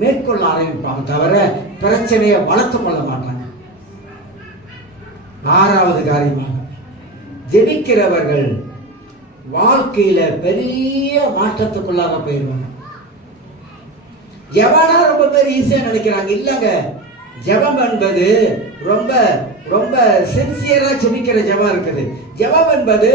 மேற்கொள்ள ஆரம்பிப்பாங்க, தவிர பிரச்சனையை வளர்த்துக் கொள்ள மாட்டாங்க. 6வது காரியமாக ஜெபிக்கிறவர்கள் வாழ்க்கையில பெரிய மாற்றத்துக்குள்ளாக போயிருவாங்க. ஜெபனா ரொம்ப பேர் ஈஸியா நினைக்கிறாங்க. இல்லங்க, ஜெபம் என்பது ரொம்ப ரொம்ப சின்சியரா ஜெபிக்கிற ஜெபம் இருக்குது. ஜெபம் என்பது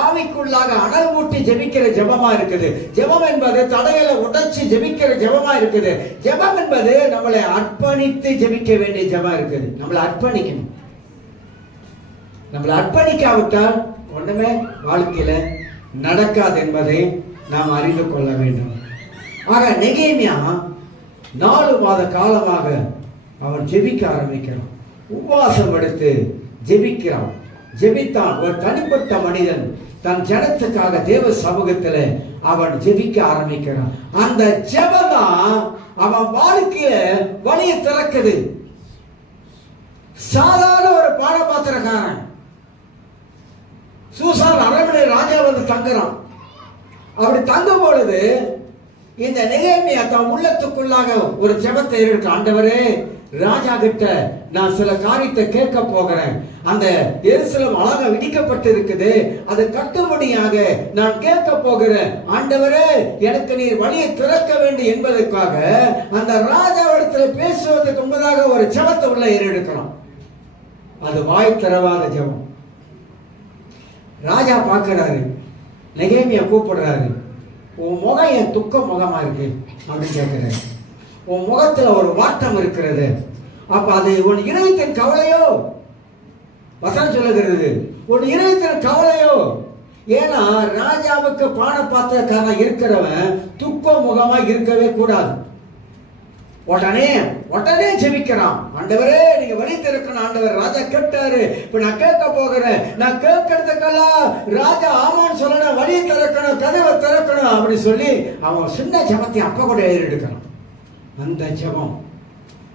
ஆவிக்குள்ளாக அனல் மூட்டி ஜெபிக்கிற ஜெபமா இருக்குது. ஜெபம் என்பது தடைகளை உடைச்சு ஜெபிக்கிற ஜெபமா இருக்குது. ஜெபம் என்பது நம்மளை அர்ப்பணித்து ஜெபிக்க வேண்டிய ஜெபம் இருக்குது. நம்மளை அர்ப்பணிக்கணும். நம்மளை அர்ப்பணிக்காவிட்டால் ஒண்ணுமே வாழ்க்கையில நடக்காது என்பதை நாம் அறிந்து கொள்ள வேண்டும். ஆக நெகேமியா 4 மாத காலமாக அவன் ஜெபிக்க ஆரம்பிக்கிறான். உபவாசம் எடுத்து ஜெபிக்கிறான். ஜெபித்தான். ஒரு தனிப்பட்ட மனிதன் தன் ஜனத்துக்காக தேவ சமூகத்தில் அவன் ஜெபிக்க ஆரம்பிக்கிறான். அந்த ஜெபம் அவன் வாழ்க்கையில வழியை திறக்குது. சாதாரண ஒரு பானபாத்திரக்காரன் சூசான் அரண்மனை ராஜா வந்து தங்குறான். அப்படி தங்கும் பொழுது இந்த நெகேமியா தன் உள்ளத்துக்குள்ளாக ஒரு ஜெபத்தை இருக்கு. ஆண்டவரே, ராஜா கிட்ட நான் சில காரியத்தை கேட்க போகிறேன். அந்த எருசலேம் அழகா இடிக்கப்பட்டு இருக்குது, அது கட்டும்படியாக நான் கேட்க போகிறேன். ஆண்டவரே, எனக்கு நீர் வழியை திறக்க வேண்டும் என்பதற்காக அந்த ராஜாவிடத்துல பேசுவதற்கு முன்பதாக ஒரு ஜெபத்தை உள்ள ஏறெடுக்கிறோம். அது வாய் திறவாத ஜெபம். ராஜா பார்க்கிறாரு, நெகேமியா கூப்பிடுறாரு. உன் முகம் என் துக்க முகமா இருக்கு அப்படின்னு கேட்கிறாரு. உன் முகத்துல ஒரு வாட்டம் இருக்கிறது. அப்ப அது உன் இதயத்தின் கவலையோ? வசனம் சொல்லுகிறது, உன் இதயத்தின் கவலையோ? ஏன்னா ராஜாவுக்கு பானபாத்திரக்காரன் இருக்கிறவன் துக்க முகமா இருக்கவே கூடாது. உடனே ஜெபிக்கிறான். ஆண்டவரே, நீங்க வழி திறக்கணும். ஆண்டவர், ராஜா கேட்டாரு, இப்ப நான் கேட்க போகிறேன். நான் கேட்கறதுக்கெல்லாம் ராஜா ஆமான்னு சொல்லணும், வழியை திறக்கணும், கதவை திறக்கணும் அப்படி சொல்லி அவன் சின்ன ஜெபத்தை அப்ப கூட எடுக்கணும். அந்த ஜெபம்,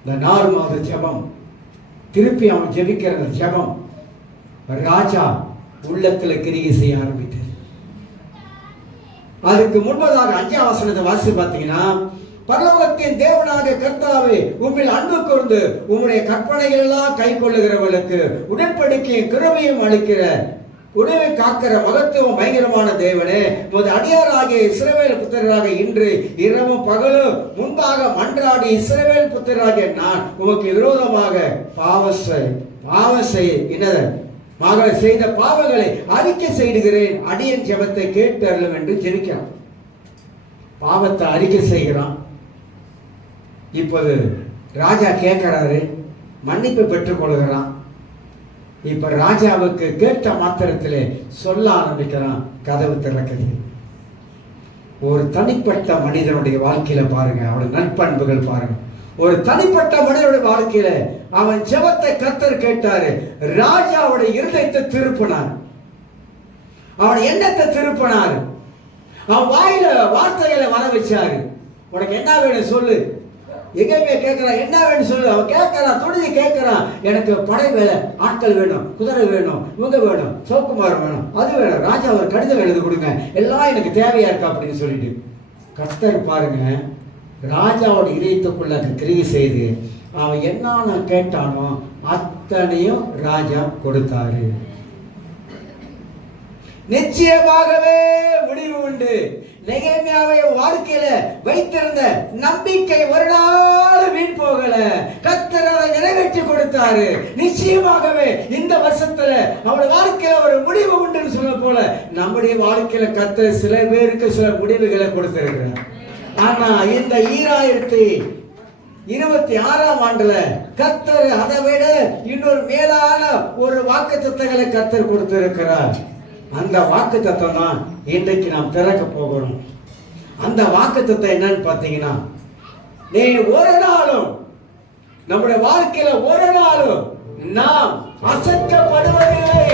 இந்த 4 மாத ஜெபம், திருப்பி அவன் ஜெபிக்கிற ஜெபம் ராஜா உள்ளத்துல கிரியை செய்ய ஆரம்பித்தது. அதுக்கு முன்பதாக 5ஆம் வசனத்தை வாசி பார்த்தீங்கன்னா, பரலோகத்தின் தேவனாக கர்த்தாவே, உம்மில் அன்பு கூர்ந்து உம்முடைய கற்பனைகள் எல்லாம் கை கொள்ளுகிறவர்களுக்கு உடன்படிக்கையும் கிருபையும் அளிக்கிற உணவை காக்கிற மகத்துவம் பயங்கரமான தேவனே, உமது அடியாராகிய இஸ்ரவேல் புத்திரராக இன்று இரவும் பகலும் முன்பாக மன்றாடி இஸ்ரவேல் புத்திரராகிய நான் உமக்கு விரோதமாக மகள் செய்த பாவங்களை அறிக்கை செய்கிறேன். அடியன் ஜெபத்தை கேட்டு அருளும் என்று ஜெபிக்கிறான். பாவத்தை அறிக்கை செய்கிறான். இப்போது ராஜா கேட்கிறாரு, மன்னிப்பு பெற்றுக் கொள்கிறான். இப்ப ராஜாவுக்கு கேட்ட மாத்திரத்திலே சொல்ல ஆரம்பிக்கிறான். கதவு திறக்குது. ஒரு தனிப்பட்ட மனிதனுடைய வாழ்க்கையில பாருங்க, அவனுடைய நற்பண்புகள் பாருங்க. ஒரு தனிப்பட்ட மனிதனுடைய வாழ்க்கையில அவன் ஜெபத்தை கர்த்தர் கேட்டாரு. ராஜாவுடைய இருதயத்தை திருப்பினார். அவன் எண்ணத்தை திருப்பினார். அவன் வாயில வார்த்தைகளை வர வச்சாரு. உனக்கு என்ன வேணும் சொல்லு. எங்கேயுமே கேட்கிறான், என்ன வேணும் சொல்லு. அவன் கேட்கறான், துணிஞ்சு கேட்கறான். எனக்கு படை வேலை, ஆட்கள் வேணும், குதிரை வேணும், இவங்க வேணும், சோக்குமாரம் வேணும், அது வேணும். ராஜா ஒரு கடிதம் எழுதி கொடுங்க, எல்லாம் எனக்கு தேவையா இருக்கா அப்படின்னு சொல்லிட்டு கர்த்தர் பாருங்க, ராஜாவோட இதயத்துக்குள்ள கிரியை செய்து அவன் என்ன கேட்டானோ அத்தனையும் ராஜா கொடுத்தாரு. நிச்சயமாகவே முடிவு உண்டு. நெகேமியாவை வாழ்க்கையில வைத்திருந்த நம்பிக்கை ஒரு நாள் வீண் போகல. கர்த்தர் அதை நிறைவேற்றி கொடுத்தாரு. நிச்சயமாகவே இந்த வருஷத்துல அவருடைய வாழ்க்கையில ஒரு முடிவு உண்டுன்னு சொல்ல போல நம்முடைய வாழ்க்கையில கர்த்தர் சில பேருக்கு சில முடிவுகளை கொடுத்திருக்கிறார். ஆனா இந்த 2026ஆம் ஆண்டுல கர்த்தர் அதை விட இன்னொரு மேலான ஒரு வாக்குத்தத்தங்களை கர்த்தர் கொடுத்திருக்கிறார். அந்த வாக்குத்தத்தம் தான் இன்றைக்கு நாம் திறக்க போகிறோம். அந்த வாக்குத்தத்தம் என்னன்னு பார்த்தீங்கன்னா, நீ ஒரு நாளும் நம்முடைய வாழ்க்கையில ஒரு நாளும் நாம் அசைக்கப்படுவதில்லை